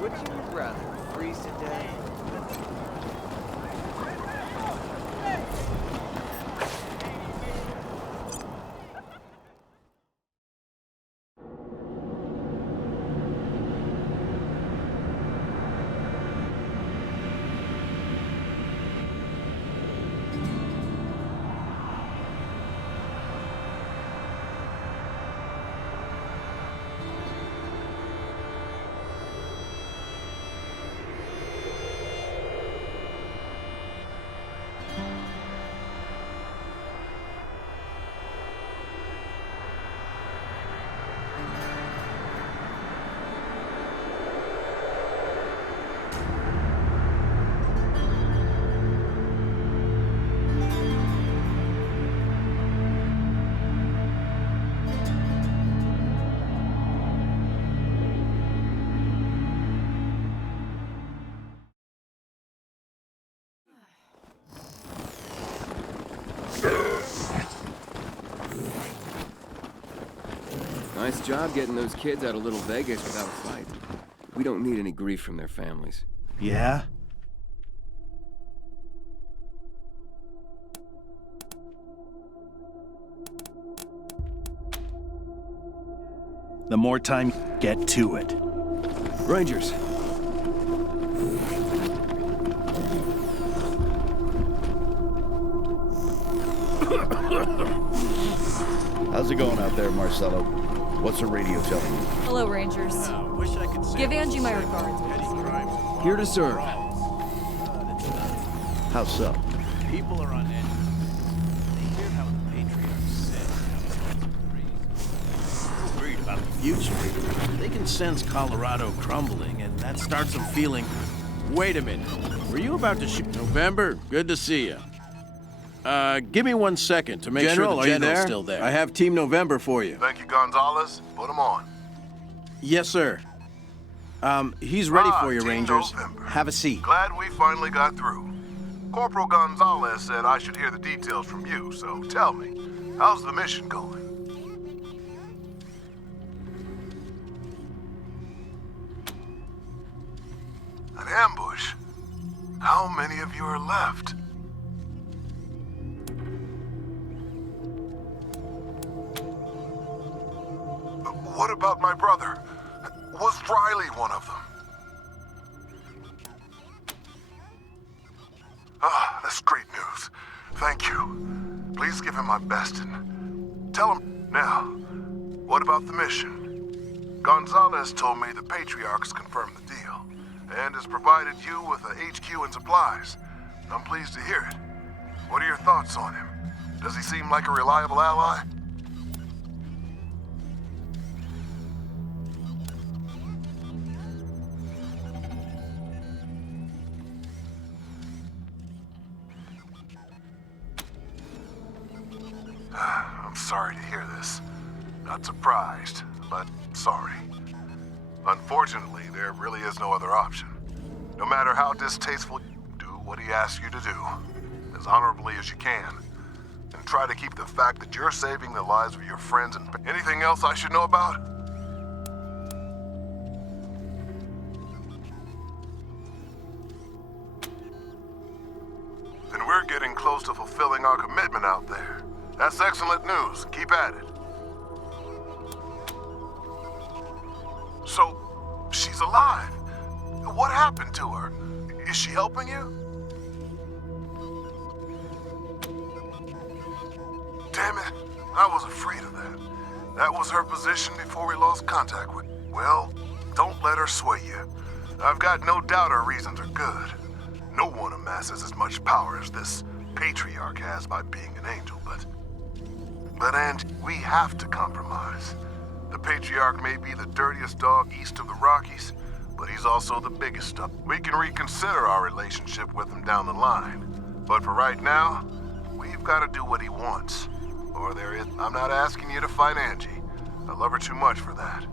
Would you rather freeze to death? Nice job getting those kids out of Little Vegas without a fight. We don't need any grief from their families. Yeah? The more time, get to it. Rangers. How's it going out there, Marcelo? What's the radio telling you? Hello, Rangers. Give Angie my regards. Here to serve. How so? People are on edge. They hear how the Patriarch said how Worried about the future. They can sense Colorado crumbling, and that starts them feeling... Wait a minute. Were you about to shoot... November, good to see you. Give me 1 second to make sure the General's still there. I have Team November for you. Thank you, Gonzalez. Put him on. Yes, sir. He's ready for you, Team Rangers. November. Have a seat. Glad we finally got through. Corporal Gonzalez said I should hear the details from you, so tell me, how's the mission going? An ambush? How many of you are left? What about my brother? Was Riley one of them? Ah, that's great news. Thank you. Please give him my best and tell him now. What about the mission? Gonzalez told me the Patriarch's confirmed the deal and has provided you with a HQ and supplies. I'm pleased to hear it. What are your thoughts on him? Does he seem like a reliable ally? I'm sorry to hear this. Not surprised, but sorry. Unfortunately, there really is no other option. No matter how distasteful, do what he asks you to do, as honorably as you can. And try to keep the fact that you're saving the lives of your friends and... Anything else I should know about? Then we're getting close to fulfilling our commitment out there. That's excellent news. Keep at it. So, she's alive. What happened to her? Is she helping you? Damn it. I was afraid of that. That was her position before we lost contact with... Well, don't let her sway you. I've got no doubt her reasons are good. No one amasses as much power as this Patriarch has by being an angel, but Angie, we have to compromise. The Patriarch may be the dirtiest dog east of the Rockies, but he's also the biggest dog. We can reconsider our relationship with him down the line. But for right now, we've got to do what he wants. Or there is... I'm not asking you to fight Angie. I love her too much for that.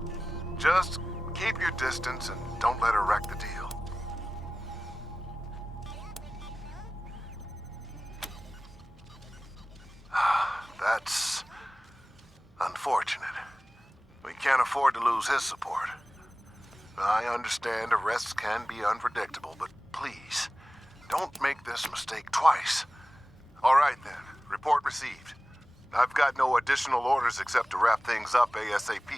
Just keep your distance and don't let her wreck the deal. That's unfortunate. We can't afford to lose his support. I understand arrests can be unpredictable, but please, don't make this mistake twice. All right then, report received. I've got no additional orders except to wrap things up ASAP.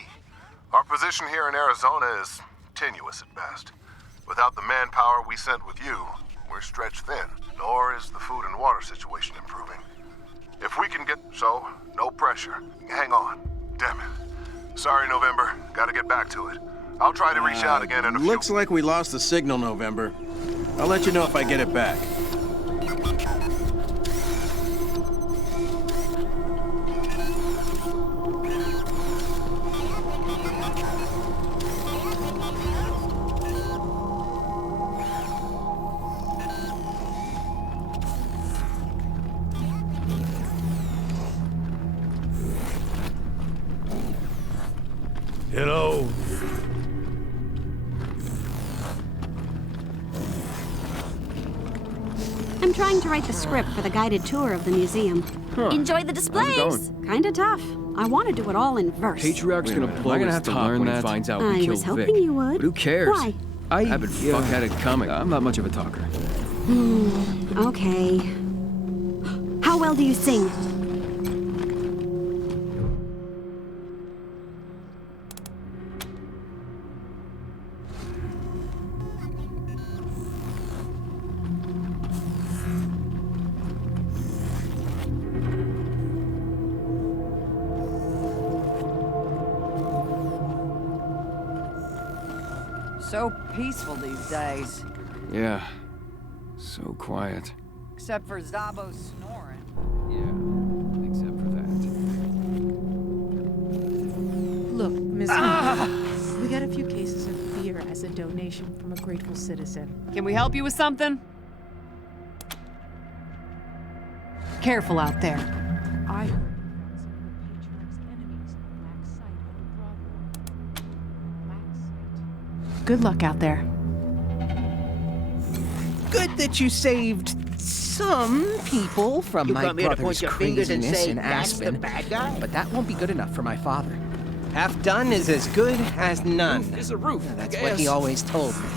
Our position here in Arizona is tenuous at best. Without the manpower we sent with you, we're stretched thin, nor is the food and water situation improving. If we can get... So, no pressure. Hang on. Damn it. Sorry, November. Gotta get back to it. I'll try to reach out again in a few... Looks like we lost the signal, November. I'll let you know if I get it back. Hello. I'm trying to write the script for the guided tour of the museum. Enjoy the displays. Kinda tough. I want to do it all in verse. Patriarch's gonna blow his top when he finds out we I killed was hoping Vic. you would. But who cares? Why? I've been fuck-headed comic. I'm not much of a talker. Okay. How well do you sing? So peaceful these days. Yeah. So quiet. Except for Zabo's snoring. Yeah. Except for that. Look, Miss we got a few cases of beer as a donation from a grateful citizen. Can we help you with something? Careful out there. I heard some of the Patriarch's enemies lack sight of the Broadway. Good luck out there. Good that you saved some people from You my want me to brother's point your fingers and craziness say in that's the Aspen, bad guy? but that won't be good enough for my father. Half done is as good as none. Roof is a roof. That's what he always told me.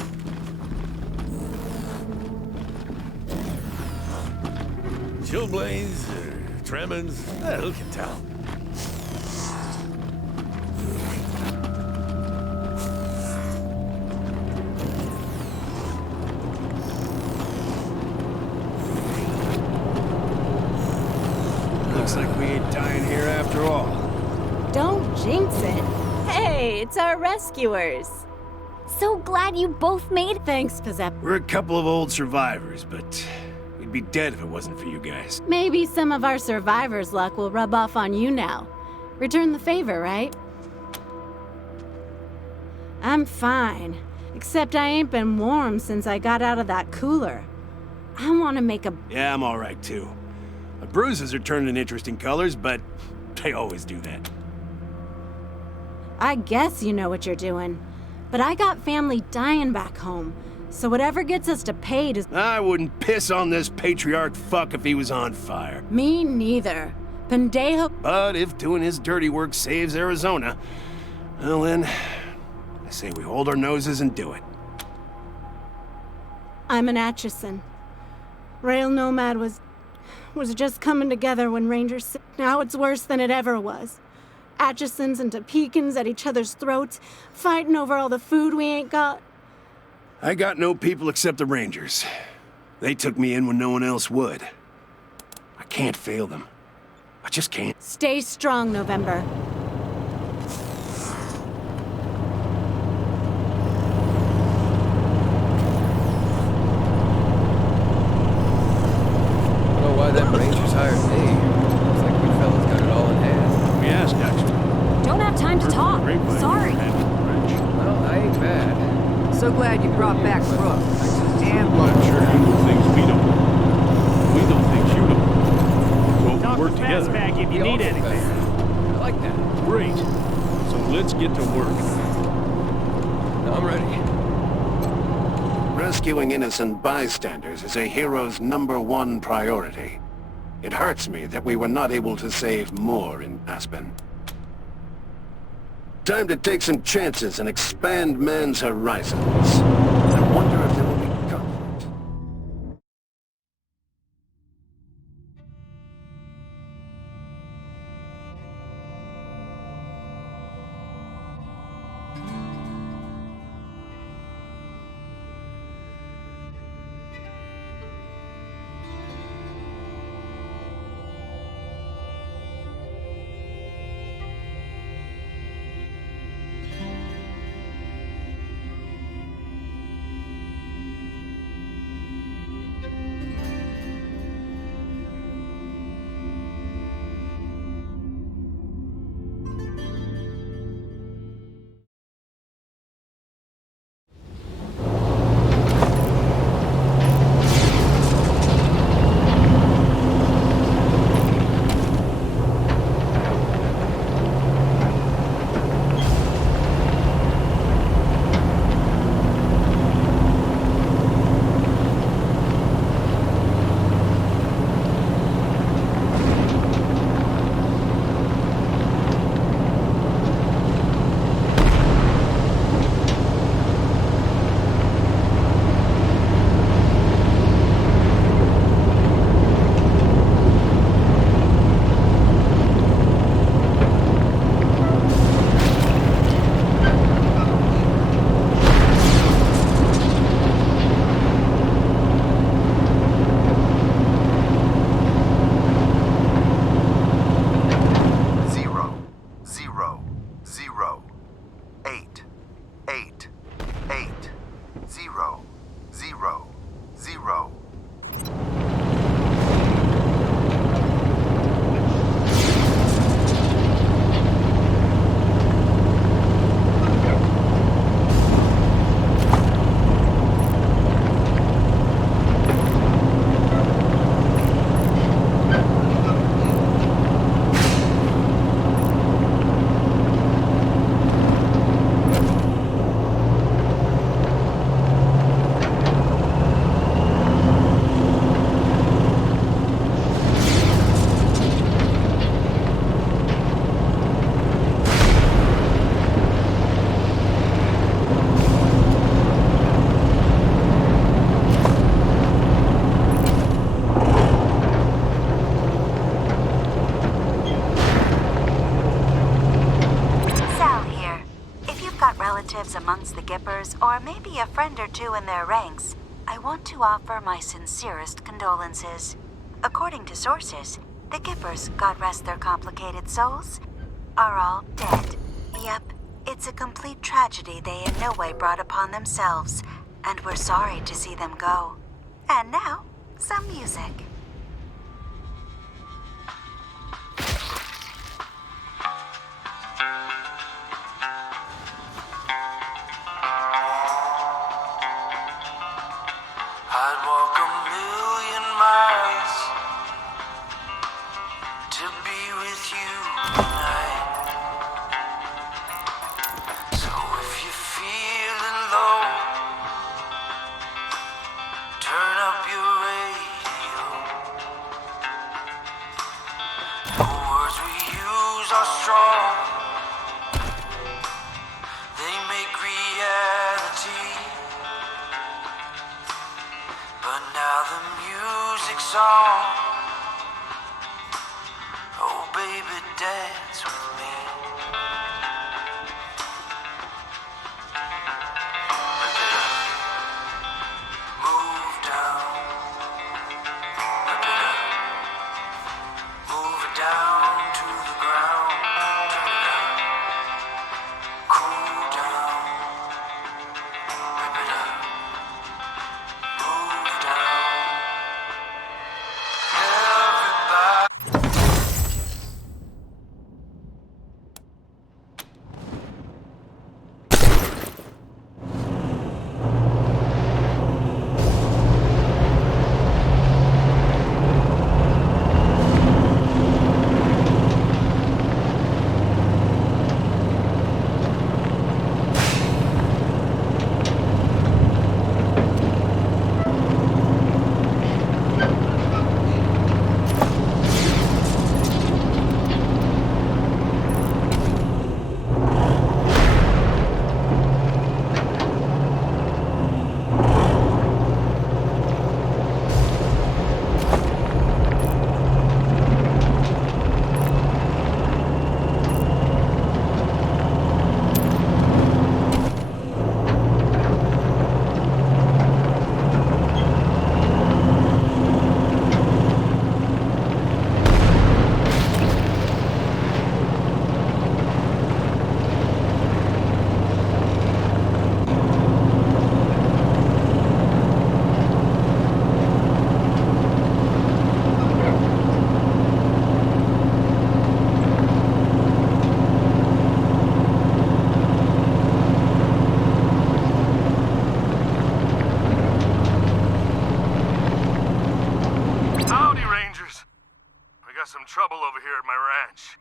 Chillblaze, tremens, who can tell? Looks like we ain't dying here after all. Don't jinx it. Hey, it's our rescuers. So glad you both made. Thanks, Pazep. We're a couple of old survivors, but we'd be dead if it wasn't for you guys. Maybe some of our survivors' luck will rub off on you now. Return the favor, right? I'm fine. Except I ain't been warm since I got out of that cooler. I want to make a... Yeah, I'm all right, too. My bruises are turning interesting colors, but they always do that. I guess you know what you're doing. But I got family dying back home. So whatever gets us to paid is... I wouldn't piss on this patriarch fuck if he was on fire. Me neither. Pendejo... But if doing his dirty work saves Arizona, well then, I say we hold our noses and do it. I'm an Atchison. Rail Nomad was just coming together when Rangers... Now it's worse than it ever was. Atchisons and Topekans at each other's throats, fighting over all the food we ain't got. I got no people except the Rangers. They took me in when no one else would. I can't fail them. I just can't. Stay strong, November. I don't know why them Rangers hired me. Looks like we fellas got it all in hand. We asked, actually. Don't have time to talk. Sorry. Well, I ain't bad. So glad you brought back Brooke. And I'm sure you do things we don't. We don't think you don't. Well, we work together. Back if you need anything. I like that. Great. So let's get to work. I'm ready. Rescuing innocent bystanders is a hero's #1 priority. It hurts me that we were not able to save more in Aspen. Time to take some chances and expand man's horizons. I wonder if there will be conflict. relatives amongst the Gippers, or maybe a friend or two in their ranks, I want to offer my sincerest condolences. According to sources, the Gippers, God rest their complicated souls, are all dead. Yep, it's a complete tragedy they in no way brought upon themselves, and we're sorry to see them go. And now, some music. I'd walk 1,000,000 miles to be with you tonight. So if you're feeling low, turn up your radio. The words we use are strong. They make reality. But now the music's on. Oh, baby, dance with me. Look it up. Move down. Look it up. Move it down to the ground. Turn it up. Cool down. Rip it up. Move down. Some trouble over here at my ranch.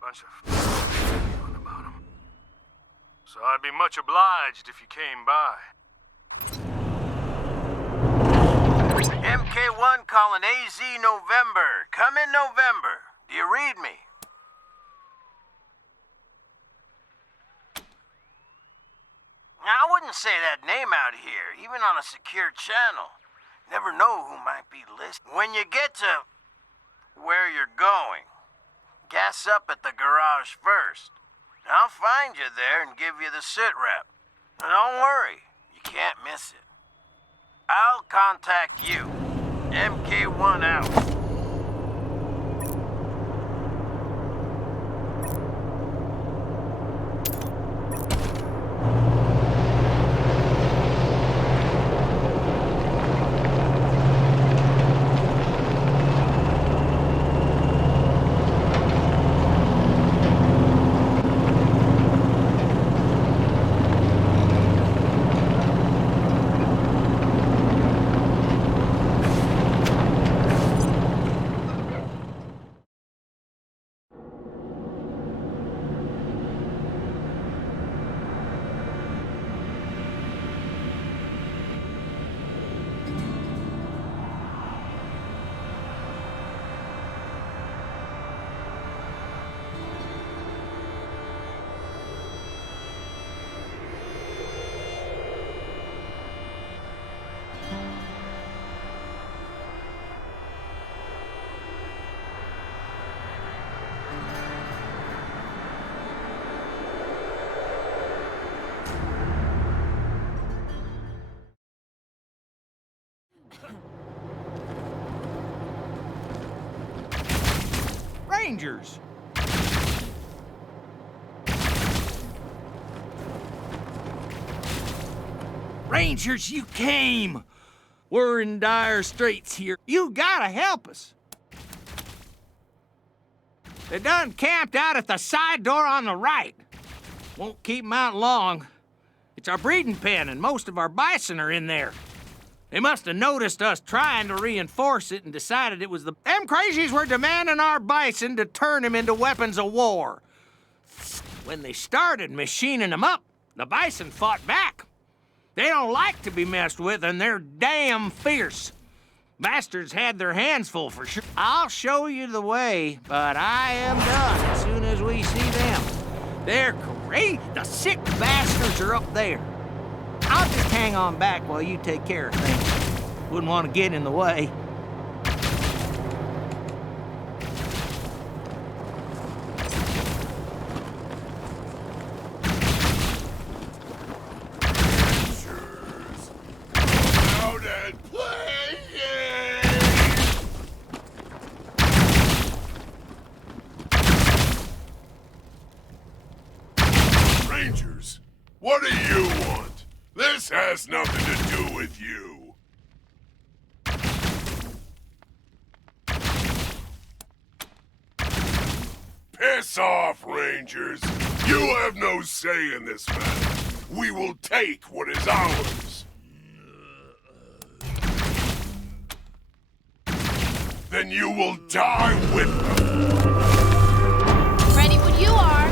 Bunch of feeling about them. So I'd be much obliged if you came by. MK1 calling AZ November. Come in November. Do you read me? Now, I wouldn't say that name out here, even on a secure channel. Never know who might be listening. When you get to where you're going, gas up at the garage first. I'll find you there and give you the sit rep. Now don't worry, you can't miss it. I'll contact you. MK1 out. Rangers. Rangers, you came! We're in dire straits here. You gotta help us. They done camped out at the side door on the right. Won't keep 'em out long. It's our breeding pen, and most of our bison are in there. They must have noticed us trying to reinforce it and decided it was them crazies were demanding our bison to turn them into weapons of war. When they started machining them up, the bison fought back. They don't like to be messed with, and they're damn fierce. Bastards had their hands full for sure. I'll show you the way, but I am done as soon as we see them. They're great. The sick bastards are up there. I'll just hang on back while you take care of things. Wouldn't want to get in the way. Out and play! Rangers, what do you want? This has nothing to do with you. Piss off, Rangers. You have no say in this matter. We will take what is ours. Then you will die with them. Ready when you are.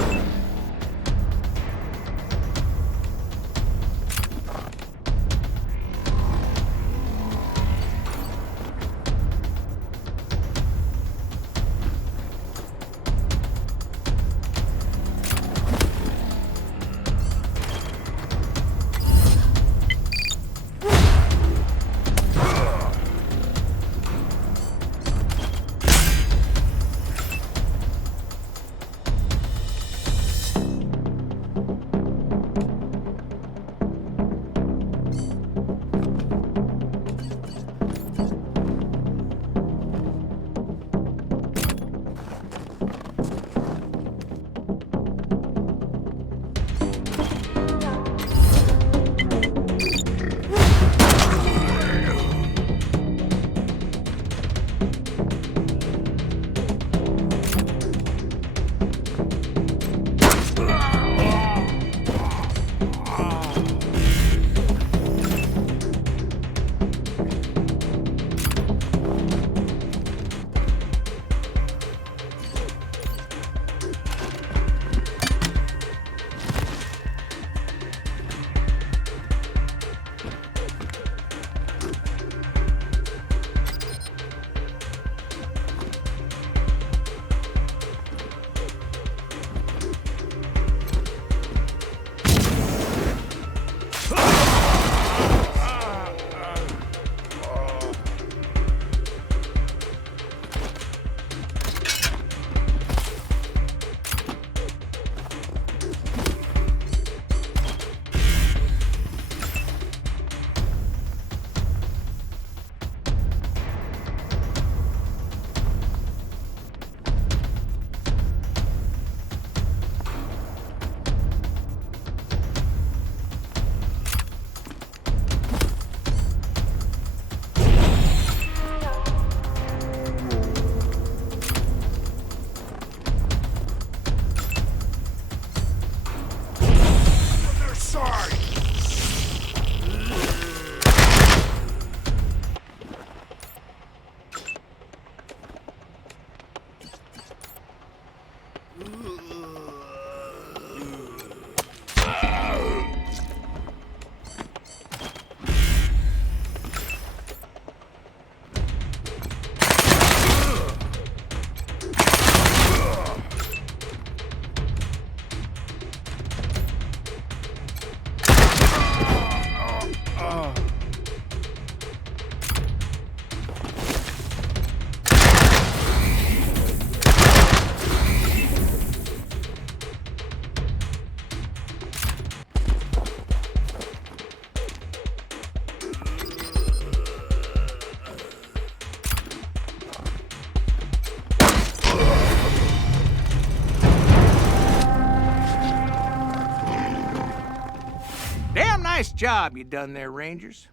Nice job you done there, Rangers.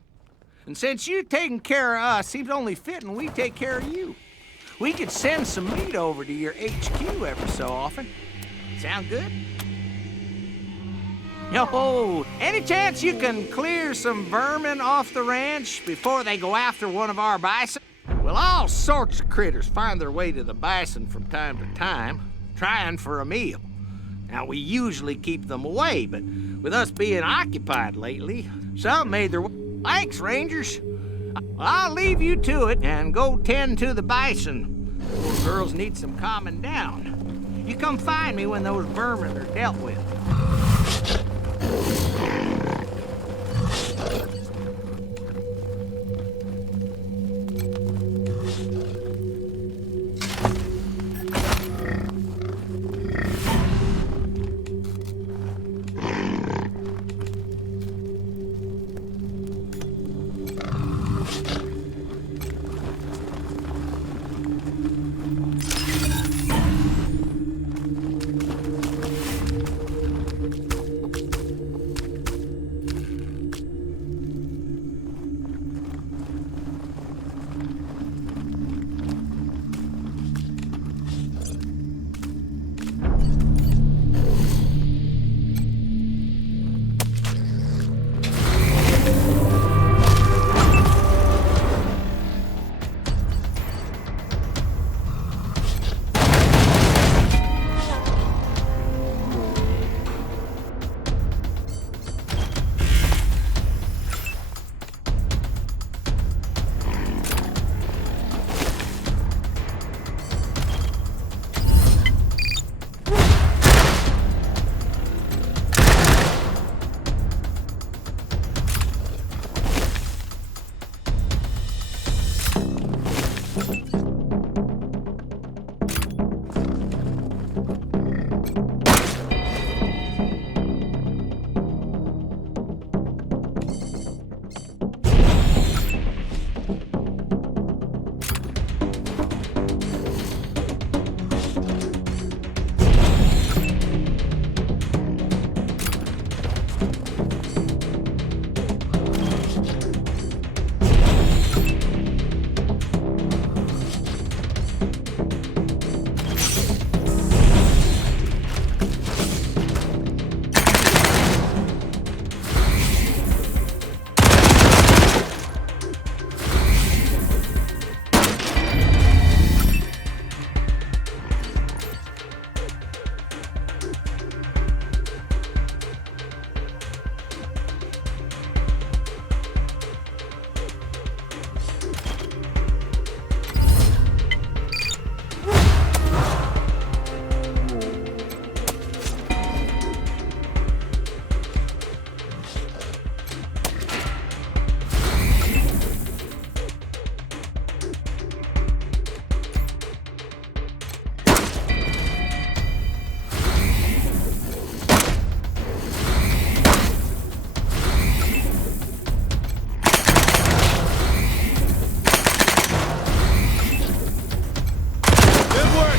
And since you taking care of us, seems only fitting we take care of you. We could send some meat over to your HQ every so often. Sound good? Yo, any chance you can clear some vermin off the ranch before they go after one of our bison? Well, all sorts of critters find their way to the bison from time to time, trying for a meal. Now, we usually keep them away, but with us being occupied lately, some made their way. Thanks, Rangers. I'll leave you to it and go tend to the bison. Poor girls need some calming down. You come find me when those vermin are dealt with.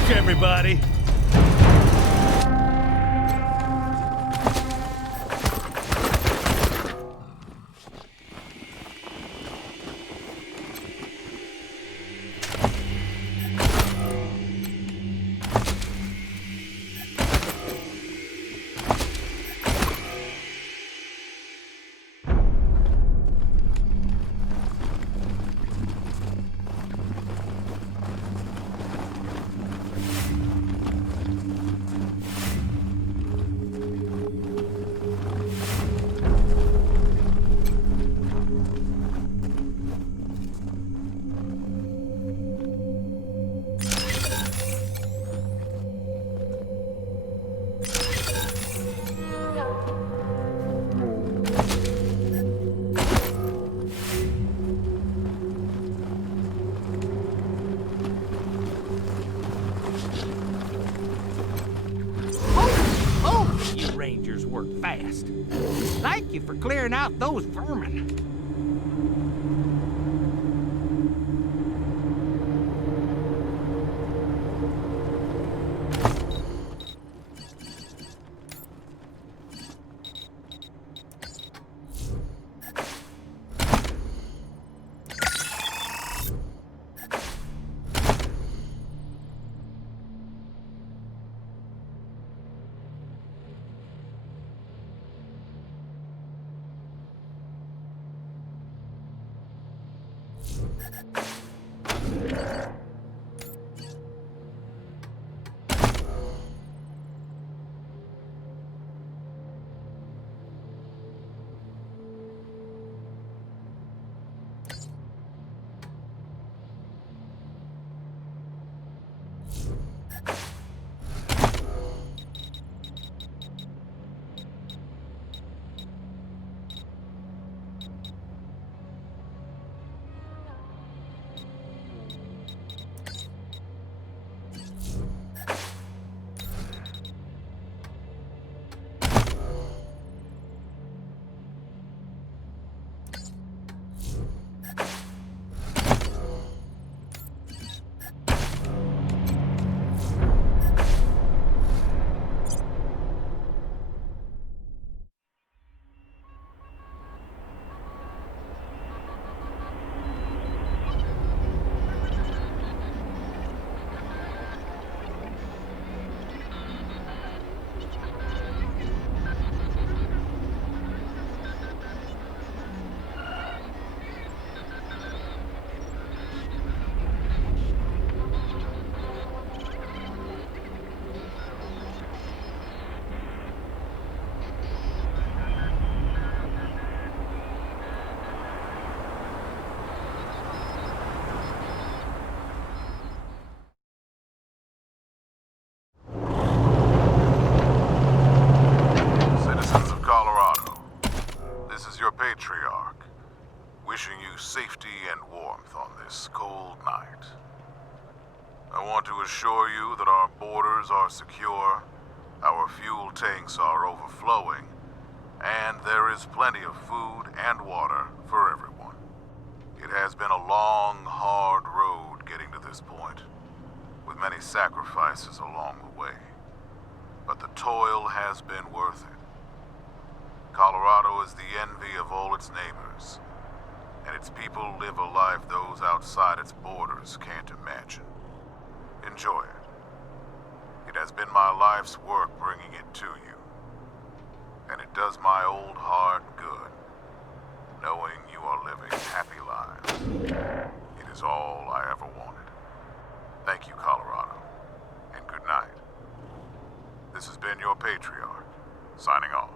Everybody. Rangers work fast. Thank you for clearing out those vermin. Citizens of Colorado, this is your Patriarch, wishing you safety and warmth on this cold night. I want to assure you that our borders are secure, our fuel tanks are overflowing, and there is plenty of food and water for everyone. It has been a long, hard road getting to this point, with many sacrifices along the way. But the toil has been worth it. Colorado is the envy of all its neighbors, and its people live a life those outside its borders can't imagine. Enjoy it. It has been my life's work bringing it to you, and it does my old heart good, knowing you are living happy lives. It is all I ever wanted. Thank you, Colorado, and good night. This has been your Patriarch, signing off.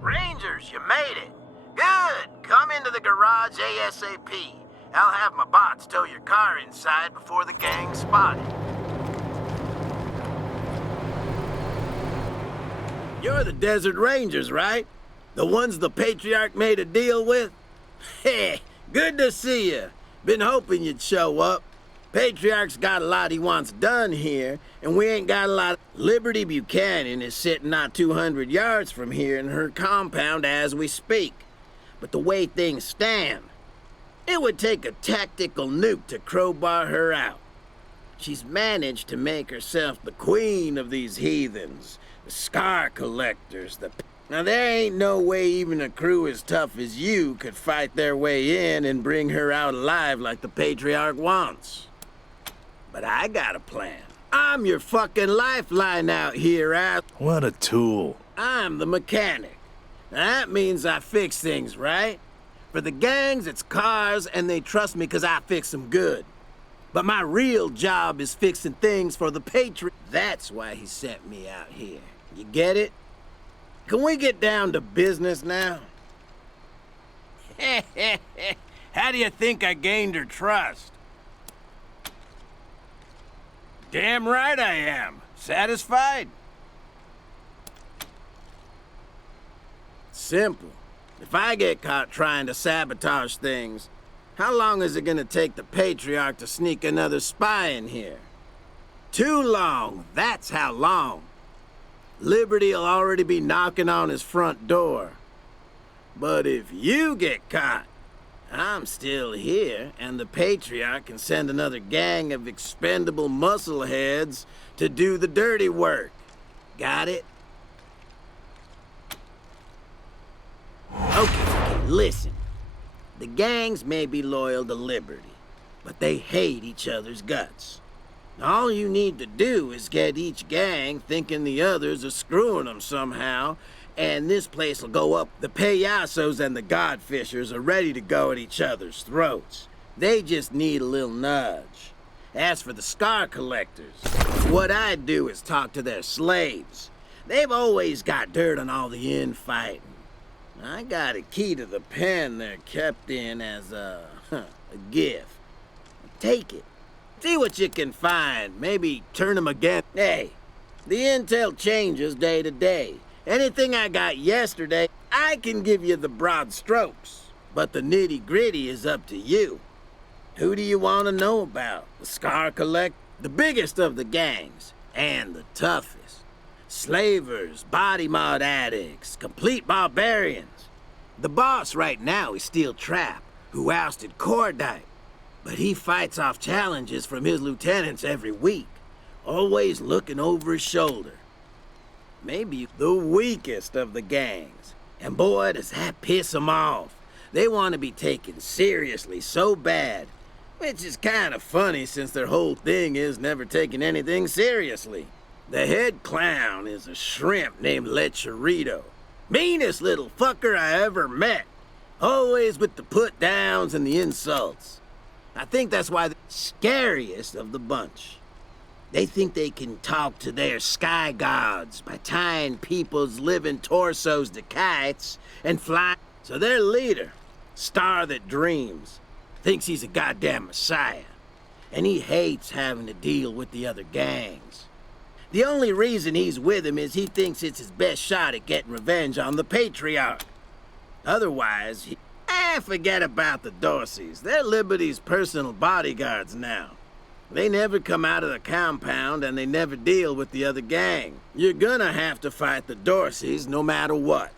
Rangers, you made it. Good. Come into the garage ASAP. I'll have my bots tow your car inside before the gang spot it. You're the Desert Rangers, right? The ones the Patriarch made a deal with? Hey, good to see you. Been hoping you'd show up. Patriarch's got a lot he wants done here, and we ain't got a lot. Liberty Buchanan is sitting not 200 yards from here in her compound as we speak. But the way things stand, it would take a tactical nuke to crowbar her out. She's managed to make herself the queen of these heathens, the scar collectors, Now, there ain't no way even a crew as tough as you could fight their way in and bring her out alive like the Patriarch wants. But I got a plan. I'm your fucking lifeline out here, ass. What a tool. I'm the mechanic. Now, that means I fix things, right? For the gangs, it's cars, and they trust me because I fix them good. But my real job is fixing things for the Patriot. That's why he sent me out here. You get it? Can we get down to business now? How do you think I gained her trust? Damn right I am. Satisfied? Simple. If I get caught trying to sabotage things, how long is it gonna take the Patriarch to sneak another spy in here? Too long, that's how long. Liberty'll already be knocking on his front door. But if you get caught, I'm still here, and the Patriarch can send another gang of expendable muscleheads to do the dirty work. Got it? Okay, listen. The gangs may be loyal to Liberty, but they hate each other's guts. All you need to do is get each gang thinking the others are screwing them somehow, and this place will go up. The payasos and the godfishers are ready to go at each other's throats. They just need a little nudge. As for the scar collectors, what I do is talk to their slaves. They've always got dirt on all the infighting. I got a key to the pen they're kept in as a gift. Take it. See what you can find. Maybe turn them again. Hey, the intel changes day to day. Anything I got yesterday, I can give you the broad strokes. But the nitty-gritty is up to you. Who do you want to know about? The Scar Collect? The biggest of the gangs. And the toughest. Slavers, body mod addicts, complete barbarians. The boss right now is Steel Trap, who ousted Cordite. But he fights off challenges from his lieutenants every week, always looking over his shoulder. Maybe the weakest of the gangs. And boy, does that piss them off. They want to be taken seriously so bad, which is kind of funny since their whole thing is never taking anything seriously. The head clown is a shrimp named Lecherito. Meanest little fucker I ever met. Always with the put-downs and the insults. I think that's why they're the scariest of the bunch. They think they can talk to their sky gods by tying people's living torsos to kites and flying. So their leader, Star That Dreams, thinks he's a goddamn messiah. And he hates having to deal with the other gangs. The only reason he's with him is he thinks it's his best shot at getting revenge on the Patriarch. Otherwise, forget about the Dorseys. They're Liberty's personal bodyguards now. They never come out of the compound and they never deal with the other gang. You're gonna have to fight the Dorseys no matter what.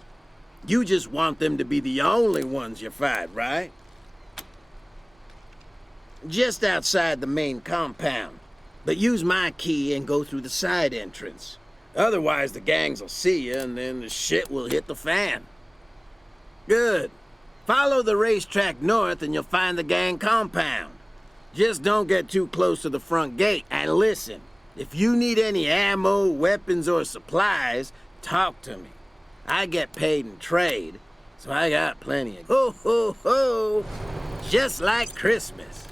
You just want them to be the only ones you fight, right? Just outside the main compound. But use my key and go through the side entrance. Otherwise, the gangs will see you and then the shit will hit the fan. Good. Follow the racetrack north and you'll find the gang compound. Just don't get too close to the front gate. And listen, if you need any ammo, weapons, or supplies, talk to me. I get paid in trade, so I got plenty of... Ho, ho, ho! Just like Christmas.